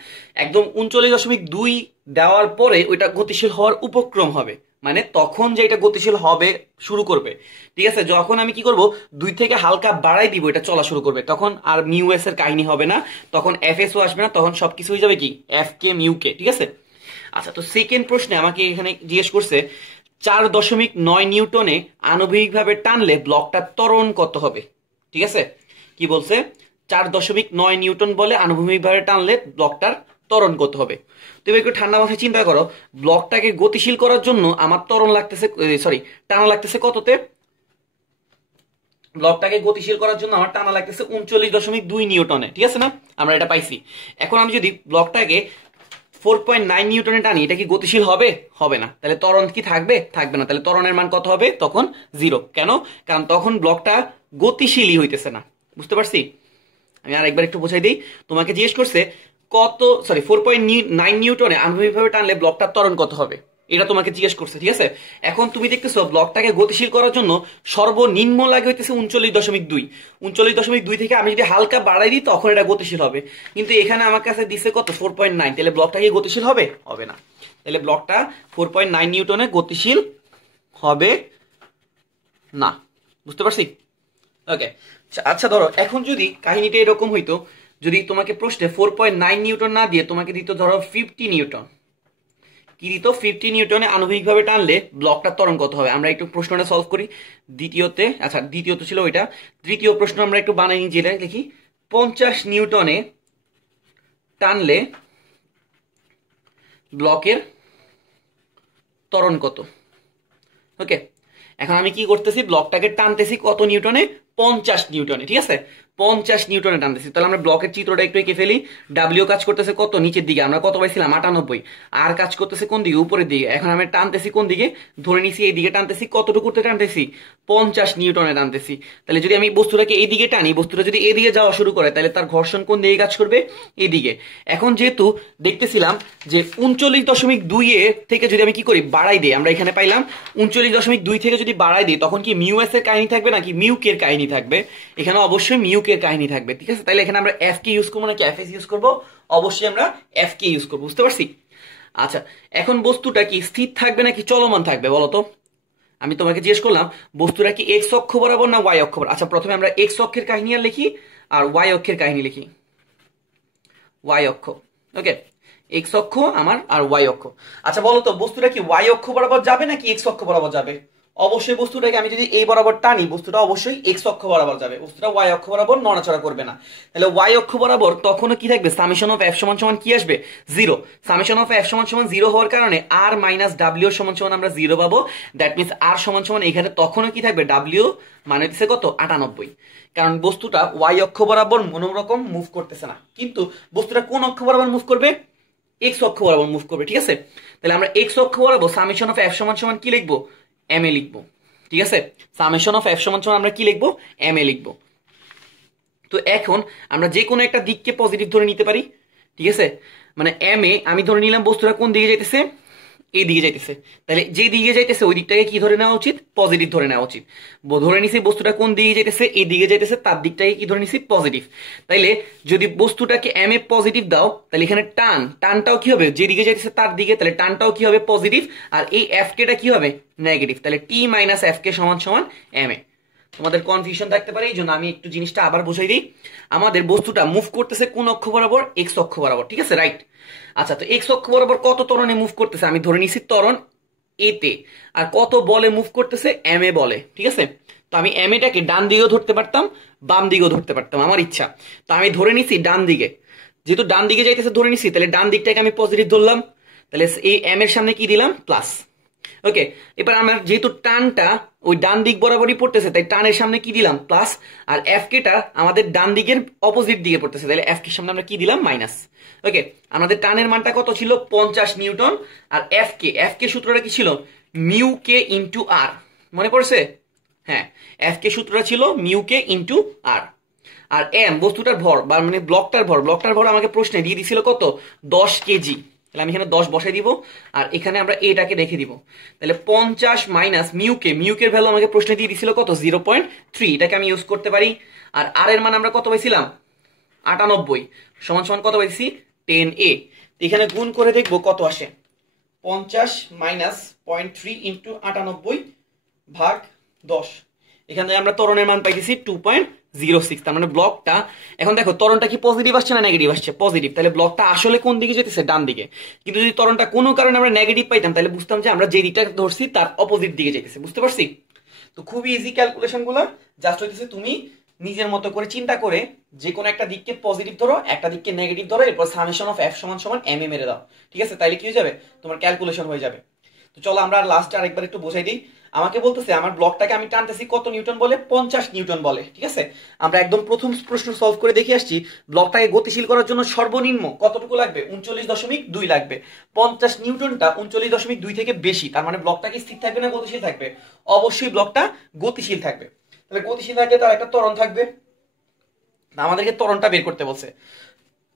একদম 39.2 দেওয়ার পরে ওইটা গতিশীল হওয়ার উপক্রম হবে, মানে তখন যে এটা গতিশীল হবে শুরু করবে। ঠিক আছে, যখন আমি কি করব, 2 থেকে হালকা বাড়াই দিব, এটা চলা শুরু করবে, তখন আর মিউ এস এর কাহিনী হবে না, তখন এফ এস ও আসবে না, তখন সবকিছু হয়ে যাবে কি এফ কে মিউ কে। ঠিক আছে, আচ্ছা, তো সেকেন্ড প্রশ্নে আমাকে এখানে জিজ্ঞেস করছে 4.9 নিউটনে আণবিকভাবে টানলে ব্লকটার ত্বরণ কত হবে। ঠিক আছে, কি বলছে, 4.9 নিউটন বলে আনুভূমিকভাবে টানলে ব্লকটার ত্বরণ কত হবে। তুমি একটু ঠান্ডা মাথায় চিন্তা করো, ব্লকটাকে গতিশীল করার জন্য আমার ত্বরণ লাগতেছে, সরি টানা লাগতেছে কততে, ব্লকটাকে গতিশীল করার জন্য আমার টানা লাগতেছে 39.2 নিউটনে। ঠিক আছে না, আমরা এটা পাইছি। এখন আমি যদি ব্লকটাকে 4.9 নিউটনে টানি, এটা কি গতিশীল হবে, হবে না। তাহলে ত্বরণ কি থাকবে, থাকবে না। তাহলে ত্বরণের মান কত হবে, তখন 0। কেন, কারণ তখন ব্লকটা গতিশীলই হইতেছে না। বুঝতে পারছি, আমি আরেকবার একটু বোঝাই দিই। তোমাকে জিজ্ঞেস করছে কত, সরি 4.9 নিউটনে আণবিকভাবে টানলে ব্লকটার ত্বরণ কত হবে, এটা তোমাকে জিজ্ঞেস করছে। ঠিক আছে, এখন তুমি দেখতেছো ব্লকটাকে গতিশীল করার জন্য সর্বনিম্ন লাগে হইতেছে 39.2। 39.2 থেকে আমি যদি হালকা বাড়াই দিই তখন এটা গতিশীল হবে, কিন্তু এখানে আমার কাছে দিছে কত, 4.9। তাহলে ব্লকটা কি গতিশীল হবে, হবে না। তাহলে ব্লকটা 4.9 নিউটনে গতিশীল হবে না। বুঝতে পারছি, ওকে। আচ্ছা ধরো এখন যদি কাহিনীটা এরকম হইতো, যদি তোমাকে প্রশ্নে 4.9 নিউটন না দিয়ে তোমাকে দিত ধরো 50 নিউটন, কি দিত, 50 নিউটনে আণবিকভাবে টানলে ব্লকটার ত্বরণ কত হবে। আমরা একটু প্রশ্নটা সলভ করি। দ্বিতীয়তে, আচ্ছা দ্বিতীয়ত ছিল ওইটা, তৃতীয় প্রশ্ন আমরা একটু বানাই নিই, যেটা লিখি 50 নিউটনে টানলে ব্লকের ত্বরণ কত। ওকে, এখন আমি কি করতেছি, ব্লকটাকে টানতেছি কত নিউটনে, 50 নিউটনে। ঠিক আছে, 50 নিউটনে টানতেছি। তাহলে আমরা ব্লকের চিত্রটা একটু এঁকে ফেলি। ডাব্লিউ কাজ করতেছে কত, নিচের দিকে, আমরা কত পাইছিলাম, 98। আর কাজ করতেছে কোন দিকে, উপরের দিকে। এখন আমি টানতেছি কোন দিকে, ধরে নিছি এই দিকে টানতেছি, কতটুকুতে টানতেছি, 50 নিউটনে টানতেছি। তাহলে যদি আমি বস্তুটাকে এই দিকে টানি, বস্তুটা যদি এদিকে যাওয়া শুরু করে, তাহলে তার ঘর্ষণ কোন দিকে কাজ করবে, এদিকে। এখন যেহেতু দেখতেছিলাম যে 39.2 থেকে যদি আমি কি করি, বাড়াই দিই, আমরা এখানে পাইলাম 39.2 থেকে যদি বাড়াই দিই, তখন কি মিউ এস এর কাহিনী থাকবে নাকি মিউ কে এর কাহিনী থাকবে, এখানে অবশ্যই মিউ কে এর কাহিনী থাকবে। ঠিক আছে, তাহলে এখানে আমরা এফ কে ইউজ করবো নাকি এফ এস ইউজ করবো, অবশ্যই আমরা এফ কে ইউজ করবো। বুঝতে পারছি, আচ্ছা এখন বস্তুটা কি স্থির থাকবে নাকি চলমান থাকবে বলো তো। আমি তোমাকে জিজ্ঞেস করলাম বস্তুটা কি এক্স অক্ষ বরাবর না ওয়াই অক্ষ বরাবর। আচ্ছা প্রথমে আমরা এক্স অক্ষের কাহিনী আর লিখি, আর ওয়াই অক্ষের কাহিনী লিখি। ওয়াই অক্ষ, ওকে, এক্স অক্ষ আমার আর ওয়াই অক্ষ। আচ্ছা বলো তো বস্তুটা কি ওয়াই অক্ষ বরাবর যাবে নাকি এক্স অক্ষ বরাবর যাবে। অবশ্যই বস্তুটাকে আমি যদি এই বরাবর টানি, বস্তুটা অবশ্যই এক্স অক্ষ বরাবর যাবে, বস্তুটা ওয়াই অক্ষ বরাবর নড়াচড়া করবে না। তাহলে ওয়াই অক্ষ বরাবর তখনও কি থাকবে, সামেশন অফ এফ সমান সমান কি আসবে, 0। সামেশন অফ এফ সমান সমান 0 হওয়ার কারণে আর মাইনাস ডাব্লিউ সমান সমান আমরা 0 পাবো। দ্যাট মিনস আর সমান সমান এখানে তখনও কি থাকবে, ডাব্লিউ মানে হচ্ছে কত, 98। কারণ বস্তুটা ওয়াই অক্ষ বরাবর কোনো রকম মুভ করতেছে না, কিন্তু বস্তুটা কোন অক্ষ বরাবর মুভ করবে, এক্স অক্ষ বরাবর মুভ করবে। ঠিক আছে, তাহলে আমরা এক্স অক্ষ বরাবর সামেশন অফ এফ সমান সমান কি লিখবো, এম এ লিখবো। ঠিক আছে, সামেশন অফ এফ সমান সমান আমরা কি লিখবো, এম এ লিখবো। তো এখন আমরা যে কোনো একটা দিককে পজিটিভ ধরে নিতে পারি। ঠিক আছে, মানে এম এ আমি ধরে নিলাম বস্তুটা কোন দিকে যাইতেছে, এই দিকে যাইতেছে। তাহলে যে দিকে যাইতেছে ওই দিকটাকে কি ধরে নেওয়া উচিত, পজিটিভ ধরে নেওয়া উচিত। ধরে নিছি বস্তুটা কোন দিকে যাইতেছে, এই দিকে যাইতেছে, তার দিকটাকে কি ধরে নিছি, পজিটিভ। তাইলে যদি বস্তুটাকে এম এ পজিটিভ দাও, তাহলে এখানে টানটাও কি হবে, যে দিকে যাইতেছে তার দিকে, তাহলে টানটাও কি হবে, পজিটিভ। আর এই এফ কেটা কি হবে, নেগেটিভ। তাহলে টি মাইনাস এফ কে সমান সমান এম এ। তোমাদের কনফিউশন থাকতে পারে, এই জন্য আমি একটু জিনিসটা আবার বুঝাই দিই। আমাদের বস্তুটা মুভ করতেছে কোন অক্ষ বরাবর, এক্স অক্ষ বরাবর। ঠিক আছে, রাইট। আচ্ছা তো এক্স অক্ষ বরাবর কত ত্বরণে মুভ করতেছে, আমি ধরে নিছি ত্বরণ এতে। আর কত বলে মুভ করতেছে, এম এ বলে। ঠিক আছে, তো আমি এম এটাকে ডান দিকেও ধরতে পারতাম, বাম দিকেও ধরতে পারতাম, আমার ইচ্ছা। তো আমি ধরে নিছি ডান দিকে, যেহেতু ডান দিকে যাইতেছে ধরে নিছি, তাহলে ডান দিকটাকে আমি পজিটিভ ধরলাম, তাহলে এই এম এর সামনে কি দিলাম, প্লাস। ওকে, এবার আমার যেহেতু টানটা ওই ডান দিক বরাবরই পড়তেছে, তাই টানের সামনে কি দিলাম, প্লাস। আর এফ কেটা আমাদের ডান দিকের অপোজিট দিকে পড়তেছে, তাহলে এফ কের সামনে আমরা কি দিলাম, মাইনাস। ওকে, আমাদের টানের মানটা কত ছিল, 50 নিউটন। আর এফ কে সূত্রটা কি ছিল, মিউ কে ইন্টু আর, মনে পড়ছে? হ্যাঁ, এফ কে সূত্রটা ছিল মিউ কে ইন্টু আর। আর এম বস্তুটার ভর, বা মানে ব্লকটার ভর আমাকে প্রশ্নে দিয়ে দিছিল কত, 10 কেজি। তাহলে আমি এখানে 10 বসাই দিব, আর এখানে আমরা এটাকে রেখে দিব। তাহলে 50 মাইনাস মিউকের ভ্যালু আমাকে প্রশ্নে দিয়ে দিছিল কত, 0.3। এটাকে আমি ইউজ করতে পারি। আর আর এর মান আমরা কত পাইছিলাম, 98 সমান সমান কত পাইছি, 10a। এখানে গুণ করে দেখবো কত আসে, 50 মাইনাস 0.3 ইন্টু 98 ভাগ 10। এখান থেকে আমরা ত্বরণের মান পাইতেছি 2.06। তার মানে ব্লকটা, এখন দেখো ত্বরণটা কি পজিটিভ আসছে না নেগেটিভ আসছে, পজিটিভ। তাহলে ব্লকটা আসলে কোন দিকে যেতেছে, ডান দিকে। কিন্তু যদি ত্বরণটা কোনো কারণে আমরা নেগেটিভ পাইতাম, তাহলে বুঝতাম যে আমরা যে দিকটা ধরছি তার অপোজিট দিকে যেতেছে। বুঝতে পারছি? তো খুবই ইজি ক্যালকুলেশন গুলো, জাস্ট হইতেছে তুমি নিজের মতো করে চিন্তা করে যে কোনো একটা দিককে পজিটিভ ধরো, একটা দিককে নেগেটিভ ধরো, এরপর সামেশন অফ এফ সমান সমান এম এ মেরে দাও। ঠিক আছে? তাইলে কি হয়ে যাবে, তোমার ক্যালকুলেশন হয়ে যাবে। তো চলো আমরা লাস্টে আরেকবার একটু বোঝাই দিই। আমাকে বলতেছে আমার ব্লকটাকে আমি টানতেছি কত নিউটন বলে, 50 নিউটন বলে। ঠিক আছে, আমরা একদম প্রথম প্রশ্ন সলভ করে দেখে আসছি, ব্লকটাকে গতিশীল করার জন্য সর্বনিম্ন কতটুকু লাগবে, 39.2 লাগবে। 50 নিউটনটা 39.2 থেকে বেশি, তার মানে ব্লকটা কি স্থির থাকবে না গতিশীল থাকবে? অবশ্যই ব্লকটা গতিশীল থাকবে। তাহলে গতিশীল থাকলে তার একটা ত্বরণ থাকবে, আমাদেরকে ত্বরণটা বের করতে বলছে।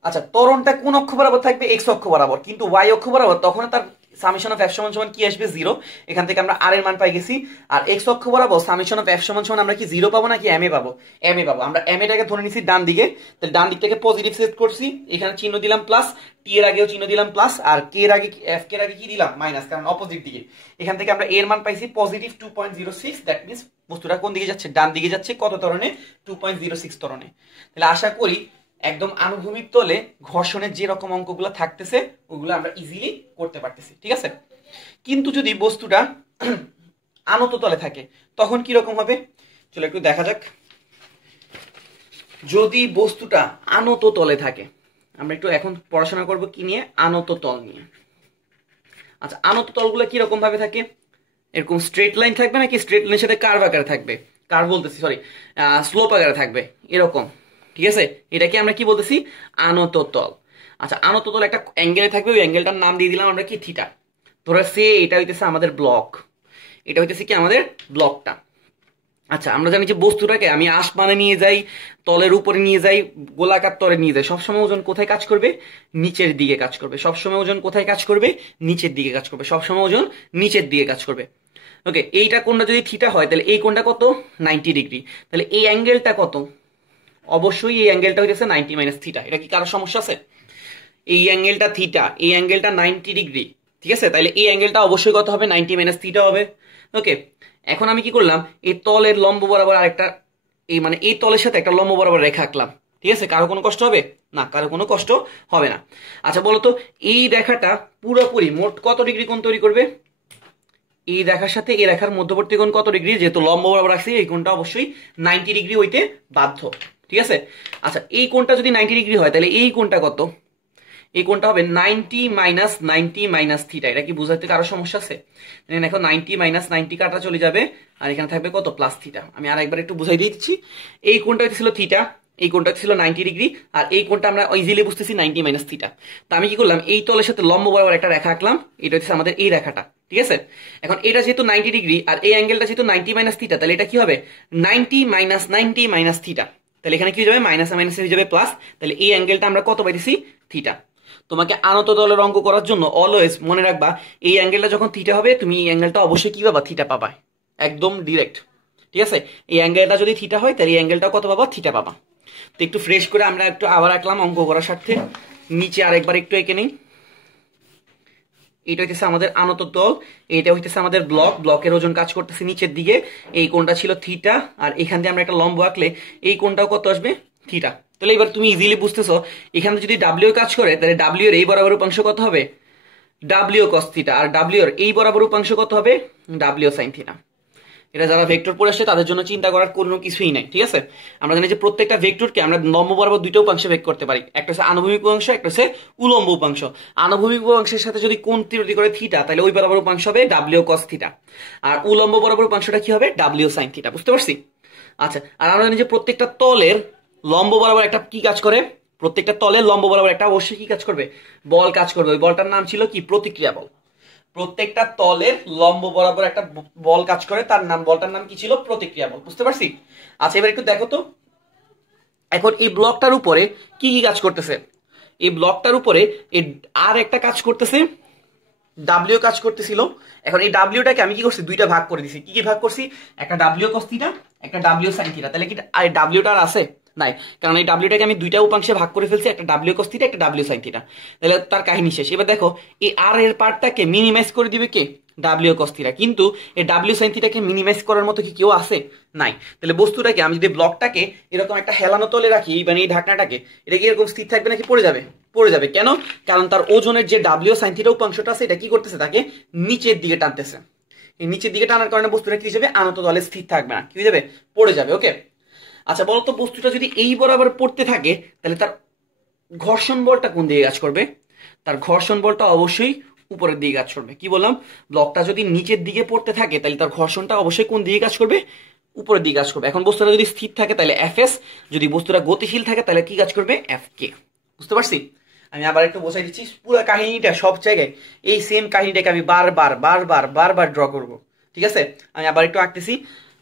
আচ্ছা, ত্বরণটা কোন অক্ষ বরাবর থাকবে, এক্স অক্ষ বরাবর। কিন্তু ওয়াই অক্ষ বরাবর তখন তার সামেশন অফ এফ সমান সমান কি আসবে, 0। এখান থেকে আমরা আর এর মান পাই গেছি। আর এক্স অক্ষ বরাবর সামেশন অফ এফ সমান সমান আমরা কি 0 পাবো নাকি এম এ পাবো, এম এ পাবো। আমরা এম এটাকে ধরে নিছি ডান দিকে, তাহলে ডান দিক থেকে পজিটিভ সেট করছি, এখানে চিহ্ন দিলাম প্লাস, টি এর আগেও চিহ্ন দিলাম প্লাস, আর কে এর আগে, এফ কে এর আগে কি দিলাম, মাইনাস, কারণ অপোজিট দিকে। এখান থেকে আমরা এর মান পাইছি পজিটিভ 2.06। দ্যাট মিন্স বস্তুটা কোন দিকে যাচ্ছে, ডান দিকে যাচ্ছে। কত ত্বরণে, 2.06 ত্বরণে। তাহলে আশা করি একদম আনুভূমিক তলে ঘর্ষণের যে রকম অঙ্কগুলো থাকতেছে ওগুলো আমরা ইজিলি করতে পারতেছি। ঠিক আছে, কিন্তু যদি বস্তুটা আনত তলে থাকে তখন কি রকম হবে, চলো একটু দেখা যাক। যদি বস্তুটা আনত তলে থাকে, আমরা একটু এখন পড়াশোনা করব কি নিয়ে, আনত তল নিয়ে। আচ্ছা, আনত তলগুলো কি রকম ভাবে থাকে, এরকম স্ট্রেট লাইন থাকবে নাকি স্ট্রেট লাইনের সাথে কার্ভ আকারে থাকবে, কার্ভ বলতেছি সরি, স্লোপ আকারে থাকবে এরকম। ঠিক আছে, এটাকে আমরা কি বলতেছি, আনত তল। আচ্ছা, আনত তল একটা অ্যাঙ্গেলে থাকবে, ওই অ্যাঙ্গেলটার নাম দিয়ে দিলাম আমরা কি, থিটা। ধরে সে এটা হইতেছে আমাদের ব্লক, এটা হইতেছে কি আমাদের ব্লকটা। আচ্ছা, আমরা জানি যে বস্তুটাকে আমি আসমানে নিয়ে যাই, তলের উপরে নিয়ে যাই, গোলাকার তলে নিয়ে যাই, সবসময় ওজন কোথায় কাজ করবে, নিচের দিকে কাজ করবে। সবসময় ওজন কোথায় কাজ করবে, নিচের দিকে কাজ করবে। সবসময় ওজন নিচের দিকে কাজ করবে। ওকে, এইটা কোণটা যদি থিটা হয় তাহলে এই কোণটা কত, 90 ডিগ্রি। তাহলে এই অ্যাঙ্গেলটা কত, অবশ্যই এই অ্যাঙ্গেলটা হইতেছে 90 মাইনাস থিটা। এটা কি কারো সমস্যা আছে? এই অ্যাঙ্গেলটা থিটা, এই অ্যাঙ্গেলটা 90 ডিগ্রি। ঠিক আছে, তাহলে এই অ্যাঙ্গেলটা অবশ্যই কত হবে, 90 মাইনাস থিটা হবে। ওকে, এখন আমি কি করলাম, এই তলের লম্ব বরাবর আরেকটা, এই মানে এই তলের সাথে একটা লম্ব বরাবর রেখা আঁকলাম। ঠিক আছে, কারো কোনো কষ্ট হবে না, কারো কোনো কষ্ট হবে না। আচ্ছা বলতো, এই রেখাটা পুরোপুরি মোট কত ডিগ্রি কোণ তৈরি করবে, এই রেখার সাথে এই রেখার মধ্যবর্তী কোণ কত ডিগ্রি, যেহেতু লম্ব বরাবর রাখছি এই কোণটা অবশ্যই 90 ডিগ্রি হইতে বাধ্য। ঠিক আছে, আচ্ছা এই কোণটা যদি 90 ডিগ্রি হয় তাহলে এই কোণটা কত, এই কোণটা হবে 90 মাইনাস থিটা। এটা কি বুঝাতে কারো সমস্যা আছে? দেখো 90 মাইনাস 90 কাটা চলে যাবে, আর এখানে থাকবে কত, প্লাস থিটা। আমি আর একবার একটু বুঝাই দিচ্ছি। এই কোণটা ছিল থিটা, এই কোণটা ছিল 90 ডিগ্রি, আর এই কোণটা আমরা ইজিলি বুঝতেছি 90 মাইনাস থিটা। তো আমি কি করলাম, এই তলের সাথে লম্ব বরাবর একটা রেখা আঁকলাম, এটা হচ্ছে আমাদের এই রেখাটা। ঠিক আছে, এখন এটা যেহেতু 90 ডিগ্রি আর এই অ্যাঙ্গেলটা যেহেতু 90 মাইনাস থিটা, তাহলে এটা কি হবে, 90 মাইনাস থিটা। তাহলে এখানে কি হয়ে যাবে, মাইনাস মাইনাস হয়ে যাবে প্লাস। তাহলে এই অ্যাঙ্গেলটা আমরা কত পাইতেছি, থিটা। তোমাকে আনত তলের অঙ্ক করার জন্য অলওয়েজ মনে রাখবা, এই অ্যাঙ্গেলটা যখন থিটা হবে তুমি এই অ্যাঙ্গেলটা অবশ্যই কি পাবা, থিটা পাবা, একদম ডিরেক্ট। ঠিক আছে, এই অ্যাঙ্গেলটা যদি থিটা হয় তাহলে এই অ্যাঙ্গেলটা কত পাবা, থিটা পাবা। তো একটু ফ্রেশ করে আমরা একটু আবার আঁকলাম অঙ্ক করার স্বার্থে, নিচে আরেকবার একটু এঁকে নিই। এটা হইতেছে আমাদের আনত তল, এটা হইতেছে আমাদের ব্লক, ব্লকের ওজন কাজ করতেছে নিচের দিকে। এই কোণটা ছিল থিটা, আর এখান দিয়ে আমরা একটা লম্ব আঁকলে এই কোণটাও কত আসবে, থিটা। তাহলে এবার তুমি ইজিলি বুঝতেছো, এখানে যদি ডাব্লিউ কাজ করে তাহলে ডাব্লিউ এর এই বরাবর উপাংশ কত হবে, ডাব্লিউ কস থিটা, আর ডাব্লিউ এর এই বরাবর উপাংশ কত হবে, ডাব্লিউ সাইন থিটা। এটা যারা ভেক্টর পড়ে আসছে তাদের জন্য চিন্তা করার কোনো কিছুই নাই, ঠিক আছে। আমরা জানি যে প্রত্যেকটা ভেক্টরকে আমরা লম্ব বরাবর দুইটা উপাংশে ভাগ করতে পারি, একটা হচ্ছে আনুভূমিক উপাংশ, একটা হচ্ছে উলম্ব উপাংশ। আনুভূমিক উপাংশের সাথে যদি কোণ তৈরি করে থিটা, তাহলে ওই বরাবর উপাংশ হবে ডাব্লিউ কস থিটা, আর উলম্ব বরাবর উপাংশটা কি হবে ডাব্লিউ সাইন থিটা, বুঝতে পারছি। আচ্ছা, আর আমরা জানি যে প্রত্যেকটা তলের লম্ব বরাবর একটা কি কাজ করে, প্রত্যেকটা তলের লম্ব বরাবর একটা অবশ্যই কি কাজ করবে, বল কাজ করবে। ওই বলটার নাম ছিল কি, প্রতিক্রিয়া বল। প্রত্যেকটা তলের লম্ব বরাবর একটা বল কাজ করে, তার নাম, বলটার নাম কি ছিল, প্রতিক্রিয়া বল, বুঝতে পারছি। আচ্ছা, এবার একটু দেখো তো, এখন এই ব্লকটার উপরে কি কি কাজ করতেছে। এই ব্লকটার উপরে আর একটা কাজ করতেছে, ডাব্লিউ কাজ করতেছিল। এখন এই ডাব্লিউটাকে আমি কি করছি, দুইটা ভাগ করে দিছি। কি কি ভাগ করছি, একটা ডাব্লিউ কস থিটা, একটা ডাব্লিউ সাইন থিটা। তাহলে কি এই ডাব্লিউটা আর আছে নাই, কারণ এই ডাব্লিউটাকে আমি দুইটা উপাংশে ভাগ করে ফেলছি, একটা ডাব্লিউ কস থিটা, একটা ডাব্লিউ সাইন থিটা। তাহলে তার কাহিনী শেষ। এবার দেখো, এই আর এর পার্টটাকে মিনিমাইজ করে দিবে কে, ডাব্লিউ কস থিটা। কিন্তু এই ডাব্লিউ সাইন থিটাকে মিনিমাইজ করার মতো কি কেউ আছে, নাই। তাহলে বস্তুটাকে আমি যদি ব্লকটাকে এরকম একটা হেলানো তলে রাখি, মানে এই ঢাকনাটাকে, এটা কি এরকম স্থির থাকবে নাকি পড়ে যাবে, পড়ে যাবে। কেন, কারণ তার ওজনের যে ডাব্লিউ সাইন থিটা উপাংশটা আছে, এটা কি করতেছে, তাকে নিচের দিকে টানতেছে। এই নিচের দিকে টানার কারণে বস্তুটা কি হিসেবে আনত তলে স্থির থাকবে না, কি হয়ে যাবে, পড়ে যাবে। ওকে, আচ্ছা বলতো, বস্তুটা যদি এই বরাবর পড়তে থাকে, তাহলে তার ঘর্ষণ বলটা কোন দিকে কাজ করবে, তার ঘর্ষণ বলটা অবশ্যই উপরের দিকে কাজ করবে। কি বললাম, ব্লকটা যদি নিচের দিকে পড়তে থাকে, তাহলে তার ঘর্ষণটা অবশ্যই কোন দিকে কাজ করবে, উপরের দিকে কাজ করবে। এখন বস্তুটা যদি স্থির থাকে তাহলে এফএস, যদি বস্তুটা গতিশীল থাকে তাহলে কি কাজ করবে, এফকে। বুঝতে পারছি। আমি আবার একটু বোঝাই দিচ্ছি, পুরো কাহিনীটা সব জায়গায় এই সেম কাহিনীটাকে আমি বারবার বারবার বারবার ড্র করব, ঠিক আছে। আমি আবার একটু আঁকতেছি,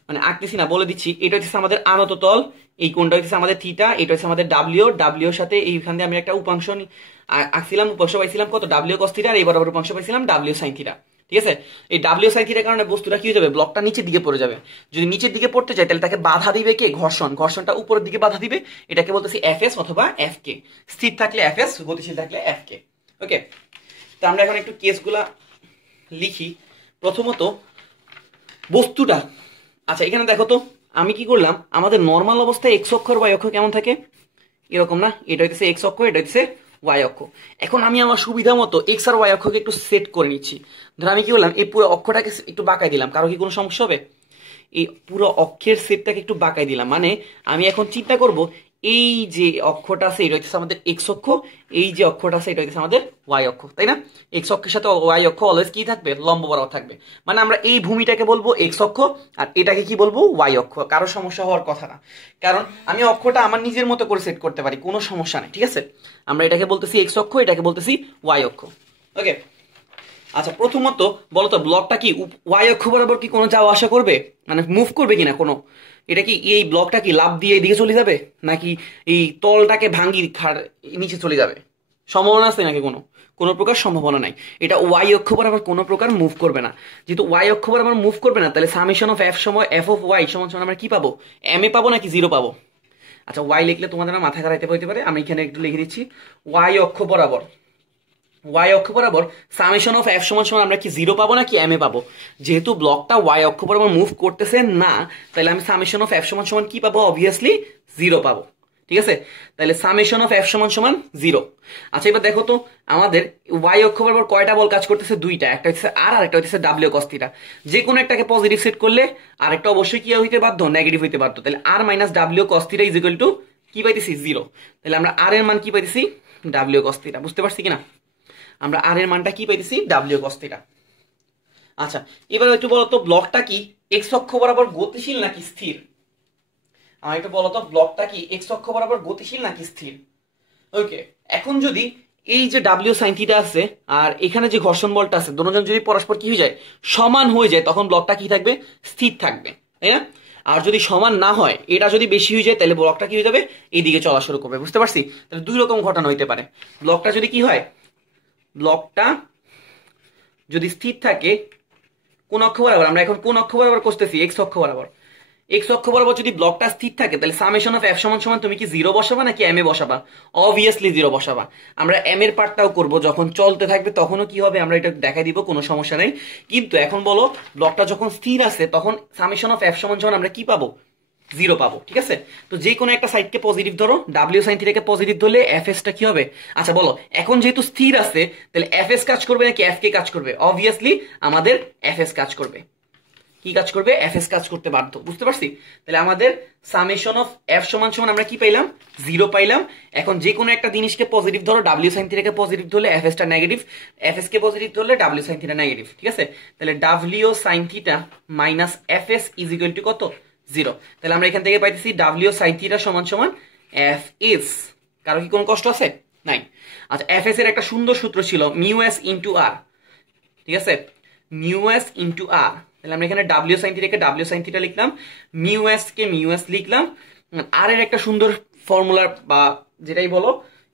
মানে আঁকতেছি না, বলে দিচ্ছি। এটা হচ্ছে আমাদের আনত তল, এই কোণটা হচ্ছে আমাদের থিটা, এটা হচ্ছে আমাদের ডাব্লিউ। ডাব্লিউর সাথে এইখান দিয়ে আমি একটা উপাংশ আঁকছিলাম, উপাংশ পাইছিলাম কত, ডাব্লিউ কস থিটা, আর এই বরাবর উপাংশ পাইছিলাম ডাব্লিউ সাইন থিটা, ঠিক আছে। এই ডাব্লিউ সাইন থিটার কারণে বস্তুটা কি হয়ে যাবে, ব্লকটা নিচের দিকে পড়ে যাবে। যদি নিচের দিকে পড়তে চায়, তাহলে তাকে বাধা দিবে কে, ঘর্ষণ। ঘর্ষণটা উপরের দিকে বাধা দিবে, এটাকে বলতেছি এফএস অথবা এফকে। স্থির থাকলে এফএস, গতিশীল থাকলে এফকে। ওকে, তো আমরা এখন একটু কেসগুলা লিখি। প্রথমত বস্তুটা, আচ্ছা এখানে দেখো তো, আমি কি করলাম, আমাদের নর্মাল অবস্থায় এক্স অক্ষ আর ওয়াই অক্ষ কেমন থাকে, এরকম না। এটা হচ্ছে এক্স অক্ষ, এটা হচ্ছে ওয়াই অক্ষ। এখন আমি আমার সুবিধা মতো এক্স আর ওয়াই অক্ষকে একটু সেট করে নিচ্ছি। ধর আমি কি করলাম, এই পুরো অক্ষটাকে একটু বাঁকাই দিলাম। কারো কি কোনো সমস্যা হবে, এই পুরো অক্ষের সেটটাকে একটু বাঁকাই দিলাম। মানে আমি এখন চিন্তা করব, এই যে অক্ষটা আছে এটা হচ্ছে আমাদের এক্স অক্ষ, এই যে অক্ষটা আছে এটা হচ্ছে আমাদের ওয়াই অক্ষ, তাই না। এক্স অক্ষের সাথে ওয়াই অক্ষ অলওয়েজ কি থাকবে, লম্ব বরাবর থাকবে। মানে আমরা এই ভূমিটাকে বলবো এক্স অক্ষ, আর এটাকে কি বলবো, ওয়াই অক্ষ। কারো সমস্যা হওয়ার কথা না, কারণ আমি অক্ষটা আমার নিজের মতো করে সেট করতে পারি, কোনো সমস্যা নেই, ঠিক আছে। আমরা এটাকে বলতেছি এক্স অক্ষ, এটাকে বলতেছি ওয়াই অক্ষ। ওকে, আচ্ছা প্রথমত বলতো, ব্লকটা কি ওয়াই অক্ষ বরাবর কি কোনো যাওয়া আসা করবে, মানে মুভ করবে কিনা কোনো, এটা কি এই ব্লকটা কি লাফ দিয়ে এদিকে চলে যাবে, নাকি এই তলটাকে ভাঙ্গি নিচে চলে যাবে, সম্ভাবনা আছে নাকি, কোনো কোনো প্রকার সম্ভাবনা নাই। এটা ওয়াই অক্ষ বরাবর কোনো প্রকার মুভ করবে না। যেহেতু ওয়াই অক্ষ বরাবর মুভ করবে না, তাহলে সামেশন অফ এফ সময় এফ অফ ওয়াই সমান সমান আমরা কি পাবো, এম এ পাবো নাকি জিরো পাবো। আচ্ছা, ওয়াই লিখলে তোমাদের মাথা খারাইতে হইতে পারে, আমি এখানে একটু লিখে দিচ্ছি, ওয়াই অক্ষ বরাবর, ওয়াই অক্ষ বরাবর সামেশন অফ এফ সমান সমান আমরা কি জিরো পাবো নাকি এম এ পাবো। যেহেতু ব্লকটা ওয়াই অক্ষ বরাবর মুভ করতেছে না, তাহলে আমি সামেশন অফ এফ সমান সমান কি পাবো, অবভিয়াসলি জিরো পাবো, ঠিক আছে। তাহলে সামেশন অফ এফ সমান সমান জিরো। আচ্ছা এবার দেখো তো, আমাদের ওয়াই অক্ষ বরাবর কয়টা বল কাজ করতেছে, দুইটা, একটা হচ্ছে আর, আর একটা হচ্ছে ডাব্লিউ কস থিটা। যে কোনো একটাকে পজিটিভ সেট করলে আরেকটা অবশ্যই কি হইতে বাধ্য, নেগেটিভ হইতে বাধ্য। তাহলে R minus W cos theta is equal to কি পাইতেছি, জিরো। তাহলে আমরা আর এর মান কি পাইতেছি, ডাব্লিউ কস থিটা। বুঝতে পারছি কিনা, আমরা আর এর মানটা কি পাইতেছি, ডাব্লিউ কস থিটা। আচ্ছা এবার একটু বলো তো, ব্লকটা কি এক্স অক্ষ বরাবর গতিশীল নাকি স্থির, আমার একটু বলো তো, ব্লকটা কি এক্স অক্ষ বরাবর গতিশীল নাকি স্থির। ওকে, এখন যদি এই যে ডাব্লিউ সাইন থিটা আছে আর এখানে যে ঘর্ষণ বলটা আছে, দুজন যদি পরস্পর কি হয়ে যায়, সমান হয়ে যায়, তখন ব্লকটা কি থাকবে, স্থির থাকবে, তাই না। আর যদি সমান না হয়, এটা যদি বেশি হয়ে যায়, তাহলে ব্লকটা কি হয়ে যাবে, এইদিকে চলা শুরু করবে। বুঝতে পারছি। তাহলে দুই রকম ঘটনা হইতে পারে। ব্লকটা যদি কি হয়, ব্লকটা যদি স্থির থাকে কোন অক্ষ বরাবর, আমরা এখন কোন অক্ষ বরাবর করতেছি, এক্স অক্ষ বরাবর। এক্স অক্ষ বরাবর যদি ব্লকটা স্থির থাকে, তাহলে সামেশন অফ এফ সমান সমান তুমি কি জিরো বসাবা নাকি এম এ বসাবা, অবভিয়াসলি জিরো বসাবা। আমরা এম এর পার্টটাও করব, যখন চলতে থাকবে তখনও কি হবে আমরা এটা দেখাই দিব, কোনো সমস্যা নেই। কিন্তু এখন বলো, ব্লকটা যখন স্থির আছে তখন সামেশন অফ এফ সমান সমান আমরা কি পাবো, জিরো পাবো, ঠিক আছে। তো যে কোনো একটা সাইডকে পজিটিভ ধরো, ডাব্লিউ সাইন থিটাকে পজিটিভ ধরলে এফ এস টা কি হবে। আচ্ছা বলো, এখন যেহেতু স্থির আছে, তাহলে এফ এস কাজ করবে নাকি এফ কে কাজ করবে, অবভিয়াসলি আমাদের এফ এস কাজ করবে। কি কাজ করবে, এফএস কাজ করতে বাধ্য। বুঝতে পারছি? তাহলে আমাদের সামেশন অফ এফ সমান সমান আমরা কি পাইলাম, 0 পাইলাম। এখন যে কোনো একটা জিনিসকে পজিটিভ ধরো, ডাব্লিউ সাইন থিটাকে পজিটিভ ধরলে এফএস টা নেগেটিভ, এফএস কে পজিটিভ ধরলে ডাব্লিউ সাইন থিটা নেগেটিভ। ঠিক আছে? তাহলে W sine theta minus FS is equal two কত, 0। তাহলে আমরা এখান থেকে পাইতেছি ডাব্লিউ সাইন থিটা সমান সমান এফ এস। কারো কি কোনো কষ্ট আছে? নাই। আচ্ছা, এফএস এর একটা সুন্দর সূত্র ছিল মিউ এস ইন্টু আর। ঠিক আছে? Mu s into R. তাহলে আমরা এখানে ডাব্লিউ সাইন থিটাকে ডাব্লিউ সাইন থিটা লিখলাম, মিউ এস কে মিউ এস লিখলাম। আর এর একটা সুন্দর ফর্মুলা বা যেটাই বলো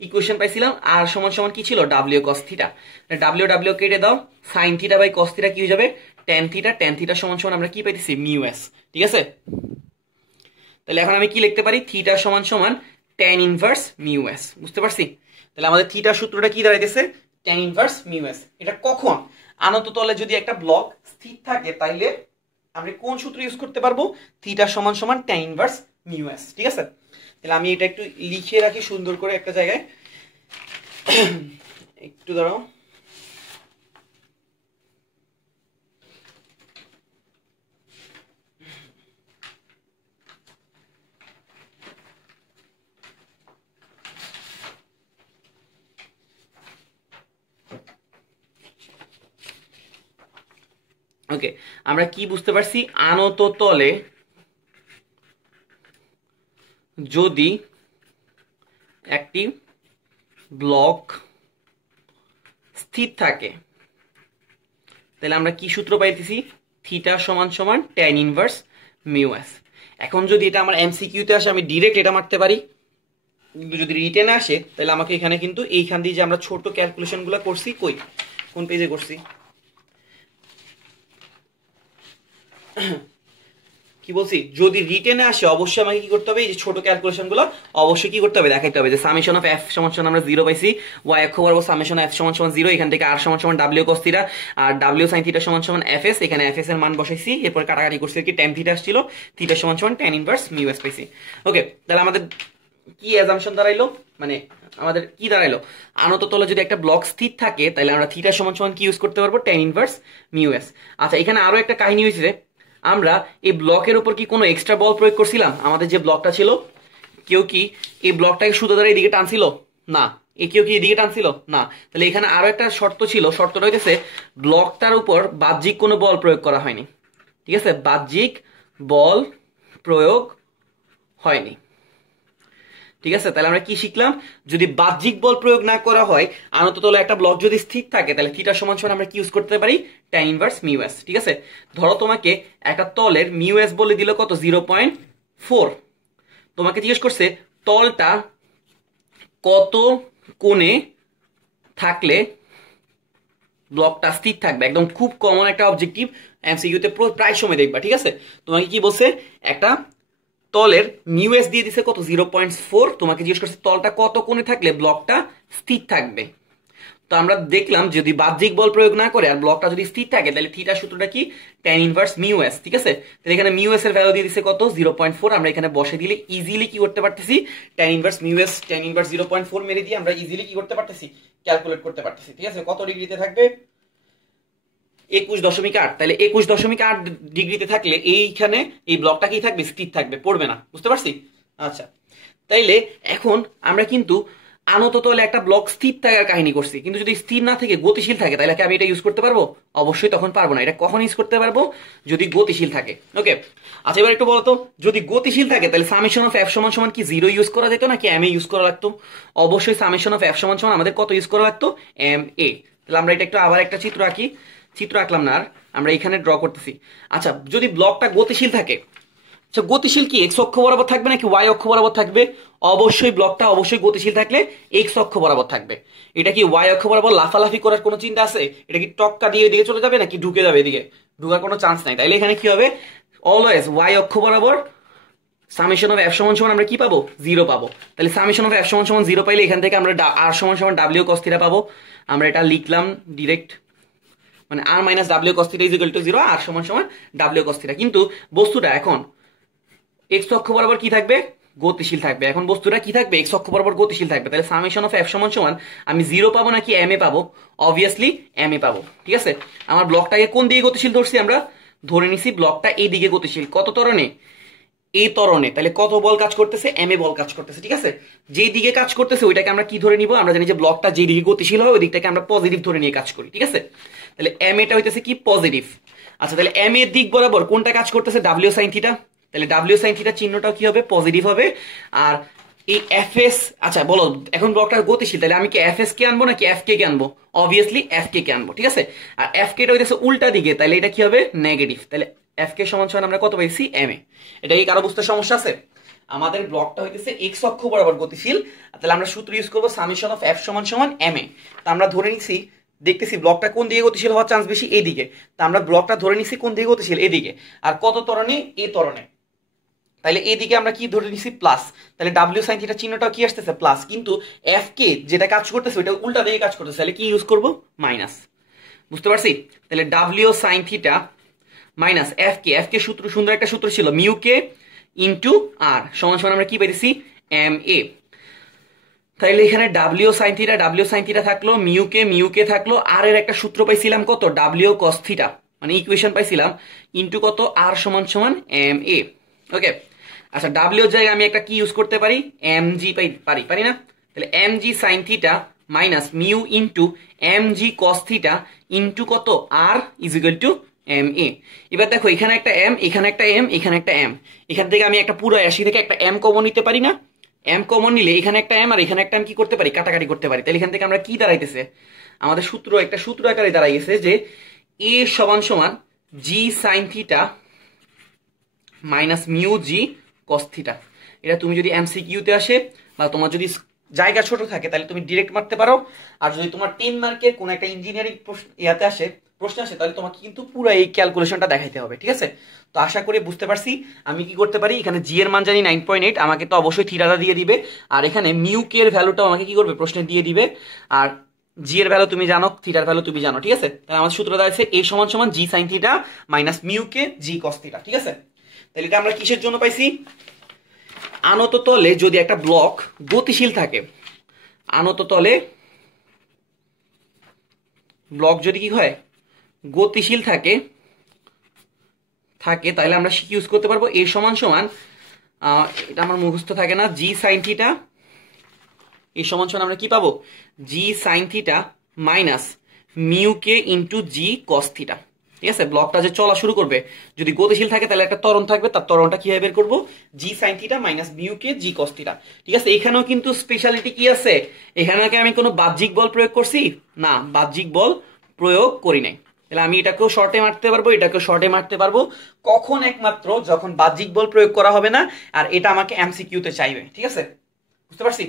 ইকুয়েশন পাইছিলাম, আর সমান সমান কি ছিল, W cos theta. W W কেটে দাও, sine theta by cos theta কি হয়ে যাবে, ট্যান থিটা। ট্যান থিটা সমান সমান আমরা কি পাইতেছি, মিউ এস। ঠিক আছে? তাহলে এখন আমি কি লিখতে পারি, থিটা সমান সমান ট্যান ইনভার্স মিউ এস। বুঝতে পারছি? তাহলে আমাদের থিটার সূত্রটা কি দাঁড়াইতেছে, ট্যান ইনভার্স মিউ এস। এটা কখন, আনত তলে যদি একটা ব্লক স্থির থাকে তাইলে আমরা কোন সূত্র ইউজ করতে পারবো, থিটা সমান সমান ট্যান ইনভার্স মিউ এস। ঠিক আছে? তাহলে আমি এটা একটু লিখে রাখি সুন্দর করে একটা জায়গায়, একটু দাঁড়াও। ওকে, আমরা কি বুঝতে পারছি, আনত তলে যদি একটি ব্লক স্থির থাকে তাহলে আমরা কি সূত্র পাইতেছি, থিটা সমান সমান ট্যান ইনভার্স মিউ এস। এখন যদি এটা আমার এমসিকিউতে আসে আমি ডিরেক্ট এটা মারতে পারি, কিন্তু যদি রিটেনে আসে তাহলে আমাকে এখানে কিন্তু এইখান দিয়ে যে আমরা ছোট ক্যালকুলেশনগুলো করছি, কই কোন পেজে করছি, কি বলছি, যদি রিটেনে আসে অবশ্যই আমাকে কি করতে হবে, এই যে ছোট ক্যালকুলেশনগুলো অবশ্যই কি করতে হবে, দেখাইতে হবে যে সামেশন অফ এফ সমান সমান আমরা 0 পাইছি, ওয়াই অক্ষ বরাবর সামেশন এফ সমান সমান 0, এখান থেকে আর সমান সমান ডাব্লিউ কস থিটা আর ডাব্লিউ সাইন থিটা সমান সমান এফ এস, এখানে এফ এস এর মান বসাইছি, এরপর কাটাকাটি করছি কি ট্যান থিটা আসছিল, থিটা সমান সমান ট্যান ইনভার্স মিউ এস পাইছি। ওকে, তাহলে আমাদের কি অ্যাজাম্পশন দাঁড়াইলো, মানে আমাদের কি দাঁড়াইলো, আনত তলে যদি একটা ব্লক স্থির থাকে তাহলে আমরা থিটা সমান সমান কি ইউজ করতে পারবো, ট্যান ইনভার্স মিউ এস। আচ্ছা, এখানে আরো একটা কাহিনী হয়েছে, আমরা এই ব্লকের উপর কি কোনো এক্সট্রা বল প্রয়োগ করছিলাম, আমাদের যে ব্লকটা ছিল কেউ কি এই ব্লকটাকে সুতো দ্বারা এদিকে টানছিল না, কেউ কি এদিকে টানছিল না। তাহলে এখানে আরো একটা শর্ত ছিল, শর্তটা হইতেছে ব্লকটার উপর বাহ্যিক কোনো বল প্রয়োগ করা হয়নি। ঠিক আছে? বাহ্যিক বল প্রয়োগ হয়নি। ঠিক আছে? তাহলে আমরা কি শিখলাম, যদি বাহ্যিক বল প্রয়োগ না করা হয়, আনত তলে একটা ব্লক যদি স্থির থাকে তাহলে থিটা সমান সমান আমরা কি ইউজ করতে পারি, ট্যান ইনভার্স মিউ এস। ঠিক আছে? ধরো তোমাকে একটা তলের মিউ এস বলে দিল কত, 0.4। তোমাকে জিজ্ঞেস করছে তলটা কত কোণে থাকলে ব্লকটা স্থির থাকবে, একদম খুব কমন একটা অবজেক্টিভ, এমসিকিউতে প্রায় সময় দেখবা। ঠিক আছে? তোমাকে কি বলছে, একটা তলের মিউ এস দিয়ে দিছে কত, 0.4, তোমাকে জিজ্ঞেস করছে তলটা কত কোণে থাকলে ব্লকটা স্থির থাকবে। তো আমরা দেখলাম যদি বাহ্যিক বল প্রয়োগ না করে আর ব্লকটা যদি স্থির থাকে তাহলে থিটা সূত্রটা কি, ট্যান ইনভার্স মিউ এস। ঠিক আছে? তাহলে এখানে মিউ এস এর ভ্যালু দিয়ে দিছে কত, 0.4, আমরা এখানে বসে দিলে ইজিলি কি করতে পারতেছি, tan inverse mu S, tan inverse 0.4 মেরে দিয়ে আমরা ইজিলি কি করতে পারতেছি, ক্যালকুলেট করতে পারতেছি। ঠিক আছে? কত ডিগ্রিতে থাকবে, 21.8। তাহলে 21.8 ডিগ্রিতে থাকলে এইখানে এই ব্লকটা কি থাকবে, স্থির থাকবে, পড়বে না। বুঝতে পারছি? আচ্ছা, তাইলে এখন আমরা কিন্তু আনত তলে একটা ব্লক স্থির থাকার কাহিনী করছি, কিন্তু যদি স্থির না থেকে গতিশীল থাকে তাহলে কি আমি এটা ইউজ করতে পারবো, অবশ্যই তখন পারবো না। এটা কখন ইউজ করতে পারবো, যদি গতিশীল থাকে। ওকে, আচ্ছা এবার একটু বলতো, যদি গতিশীল থাকে তাহলে সামেশন অফ এফ সমান সমান কি 0 ইউজ করা যেত নাকি এম এ ইউজ করা লাগতো, অবশ্যই সামেশন অফ এফ সমান সমান আমাদের কত ইউজ করা লাগতো, এম এ। তাহলে আমরা এটা একটু আবার একটা চিত্র আঁকি, চিত্র আঁকলাম না আর, আমরা এখানে ড্র করতেছি। আচ্ছা, যদি ব্লকটা গতিশীল থাকে, আচ্ছা গতিশীল কি এক্স অক্ষ বরাবর থাকবে নাকি ওয়াই অক্ষ বরাবর থাকবে, অবশ্যই ব্লকটা অবশ্যই গতিশীল থাকলে এক্স অক্ষ বরাবর থাকবে। এটা কি ওয়াই অক্ষ বরাবর লাফালাফি করার কোনো চিন্তা আছে, এটা কি টক্কা দিয়ে এদিকে চলে যাবে নাকি ঢুকে যাবে এদিকে, ঢুকার কোনো চান্স নাই। তাইলে এখানে কি হবে, অলওয়েজ ওয়াই অক্ষ বরাবর সামেশন অফ এফ সমান সমান আমরা কি পাবো, 0 পাবো। তাহলে সামেশন অফ এফ সমান সমান 0 পাইলে এখান থেকে আমরা আর সমান সমান ডাব্লিউ কস থিটা পাবো। আমরা এটা লিখলাম ডিরেক্ট, মানে R minus W cos theta is equal to 0, R সমান সমান ডাব্লিউ কস থিটা। কিন্তু বস্তুটা এখন এক্স অক্ষ বরাবর কি থাকবে, গতিশীল থাকবে। এখন বস্তুটা কি থাকবে, এক্স অক্ষ বরাবর গতিশীল থাকবে। তাহলে সামেশন অফ এফ সমান সমান আমি 0 পাবো নাকি এম এ পাবো, অবভিয়াসলি এম এ পাবো। ঠিক আছে? আমার ব্লকটাকে কোন দিকে গতিশীল ধরছি আমরা, ধরে নিছি ব্লকটা এইদিকে গতিশীল কত ত্বরণে, এই ত্বরণে, তাহলে কত বল কাজ করতেছে, এম এ বল কাজ করতেছে, ঠিক আছে। যেই দিকে কাজ করতেছে ওইটাকে আমরা কি ধরে নিব, আমরা জানি যে ব্লকটা যেই দিকে গতিশীল হয় ওই দিকটাকে আমরা পজিটিভ ধরে নিয়ে কাজ করি, ঠিক আছে। তাহলে এম এটা হইতেছে কি পজিটিভ। আচ্ছা তাহলে এম এর দিক বরাবর কোনটা কাজ করতেছে, ডাব্লিউ সাইন থিটা, তাহলে ডাব্লিউ সাইন থিটা চিহ্নটাও কি হবে, পজিটিভ হবে। আর এই এফ এস, আচ্ছা বলো এখন ব্লকটা গতিশীল, তাহলে আমি কি এফ এস কে আনবো নাকি এফ কে কে আনবো, অবভিয়াসলি এফ কে কে আনবো, ঠিক আছে। আর এফ কে টা হইতেছে উল্টা দিকে, তাহলে এটা কি হবে নেগেটিভ, তাহলে এফ কে সমান সমান আমরা কত পাইছি এম এ। এটা কি কারো বুঝতে সমস্যা আছে? আমাদের ব্লকটা হইতেছে এক্স অক্ষ বরাবর গতিশীল, তাহলে আমরা সূত্র ইউজ করবো সামেশন অফ এফ সমান সমান এম এ। তা আমরা ধরে নিছি, দেখতেছি ব্লকটা কোন দিকে গতিশীল হওয়ার চান্স বেশি, এইদিকে। তা আমরা ব্লকটা ধরে নিছি কোন দিকে গতিশীল, এদিকে। আর কত ত্বরণে, এই ত্বরণে, তাহলে এইদিকে আমরা কি ধরে নিছি প্লাস, তাহলে ডাব্লিউ সাইন থিটা চিহ্নটা কি আসতেছে প্লাস, কিন্তু এফ কে যেটা কাজ করতেছে ওইটা উল্টা দিকে কাজ করতেছে, তাহলে কি ইউজ করব মাইনাস। বুঝতে পারছি? তাহলে W sine theta minus F k, F k সূত্র সুন্দর একটা সূত্র ছিল মিউ কে ইন্টু আর সমান সমান আমরা কি পেয়েছি এম এ। তাহলে এখানে ডাব্লিউ সাইন থিটা থাকলো, মিউ কে থাকলো, আর এর একটা সূত্র পাইছিলাম কত, ডাব্লিউ কস থিটা, মানে ইকুয়েশন পাইছিলাম ইন্টু কত আর সমান সমান এম এ। ওকে, আচ্ছা ডাব্লিউ জায়গায় আমি একটা কি ইউজ করতে পারি, এম জি পারি না? তাহলে m g sine theta minus mu into m g cos theta into কত আর is equal to m a. এবার দেখো এখানে একটা এম, এখানে একটা এম, এখানে একটা এম, এখান থেকে আমি একটা পুরো 80 থেকে একটা এম কমন নিতে পারি না? এম কমন নিলে এখানে একটা এম আর এখানে একটা এম কি করতে পারি, কাটাকাটি করতে পারি। তাহলে এখান থেকে আমরা কি দাঁড়াইতেছে, আমাদের সূত্র একটা সূত্র আকারে দাঁড়াই গেছে যে এ সমান সমান g sine theta minus mu g cos theta. এটা তুমি যদি এমসিকিউতে আসে বা তোমার যদি জায়গা ছোট থাকে তাহলে তুমি ডিরেক্ট মারতে পারো, আর যদি তোমার 10 মার্কের কোন একটা ইঞ্জিনিয়ারিং ইয়াতে আসে প্রশ্ন আসে তাহলে তোমাকে কিন্তু পুরো এই ক্যালকুলেশনটা দেখাইতে হবে, ঠিক আছে। তো আশা করি বুঝতে পারছি আমি কি করতে পারি। এখানে জি এর মান জানি 9.8, আমাকে তো অবশ্যই থিটাটা দিয়ে দিবে, আর এখানে মিউ কে এর ভ্যালুটাও আমাকে কি করবে প্রশ্নে দিয়ে দিবে, আর জি এর ভ্যালু তুমি জানো, থিটার ভ্যালু তুমি জানো, ঠিক আছে। তাহলে আমাদের সূত্র দাঁড়াচ্ছে এ সমান সমান g sine theta minus mu k g cos theta, ঠিক আছে। তাহলে এটা আমরা কিসের জন্য পাইছি, আনত তলে যদি একটা ব্লক গতিশীল থাকে, আনত তলে ব্লক যদি কি হয় গতিশীল থাকে তাহলে আমরা কি ইউজ করতে পারবো, এ সমান সমান এটা আমার মুখস্থ থাকে না, জি সাইন থিটা, এ সমান সমান আমরা কি পাবো g sine theta minus mu k into g cos theta, ঠিক আছে। ব্লকটা যে চলা শুরু করবে যদি গতিশীল থাকে তাহলে একটা ত্বরণ থাকবে, তার ত্বরণটা কিভাবে বের করবো, g sine theta minus mu k g cos theta, ঠিক আছে। এখানেও কিন্তু স্পেশালিটি কি আছে, এখানে কি আমি কোনো বাহ্যিক বল প্রয়োগ করছি না, বাহ্যিক বল প্রয়োগ করি নাই। তাহলে আমি এটাকেও শর্টে মারতে পারবো, এটাকেও শর্টে মারতে পারবো, কখন একমাত্র যখন বাহ্যিক বল প্রয়োগ করা হবে না আর এটা আমাকে এমসিকিউতে চাইবে, ঠিক আছে। বুঝতে পারছি?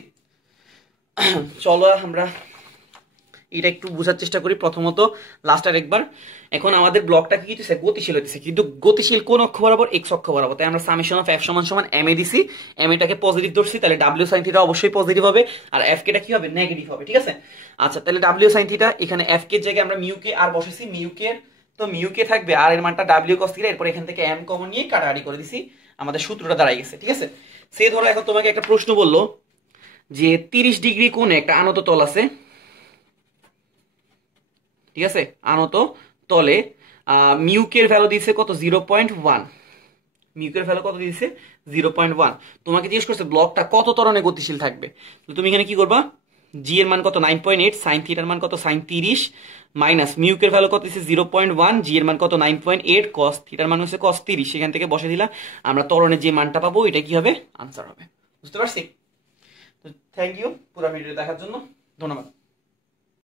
চলো আমরা এটা একটু বোঝার চেষ্টা করি প্রথমত লাস্ট আর একবার। এখন আমাদের ব্লকটা কি হইতেছে গতিশীল হইতেছে, কিন্তু গতিশীল কোন অক্ষ বরাবর, এক্স অক্ষ বরাবর। তাই আমরা সামেশন অফ এফ সমান সমান এম এ দিছি, এম এটাকে পজিটিভ ধরছি, তাহলে ডাব্লিউ সাইন থিটা অবশ্যই পজিটিভ হবে আর এফ কেটা কি হবে নেগেটিভ হবে, ঠিক আছে। আচ্ছা তাহলে ডাব্লিউ সাইন থিটা এখানে এফ কে জায়গায় আমরা মিউ কে আর বসেছি, মিউ কে তো মিউ কে থাকবে আর এর মানটা ডাব্লিউ কস থিটা, এরপর এখান থেকে এম কমন নিয়ে কাটাকাটি করে দিছি, আমাদের সূত্রটা দাঁড়াই গেছে, ঠিক আছে। সে ধরো এখন তোমাকে একটা প্রশ্ন বললো যে 30 ডিগ্রি কোণে একটা আনত তল আছে, ঠিক আছে, আনত তলে মিউকের ভ্যালু দিয়েছে কত 0.1, মিউকের ভ্যালু কত দিয়েছে 0.1। তোমাকে জিজ্ঞেস করছে ব্লকটা কত ত্বরণে গতিশীল থাকবে, তো তুমি এখানে কি করবা, জি এর মান কত 9.8, সাইন থিটার মান কত সাইন 30 মাইনাস মিউকের ভ্যালু কত দিয়েছে 0.1, জি এর মান কত 9.8, কস থিটার মান হচ্ছে কস 30, সেখান থেকে বসে দিলাম, আমরা ত্বরণে যে মানটা পাবো এটা কি হবে আনসার হবে। বুঝতে পারছি? তো থ্যাংক ইউ পুরো ভিডিও দেখার জন্য, ধন্যবাদ।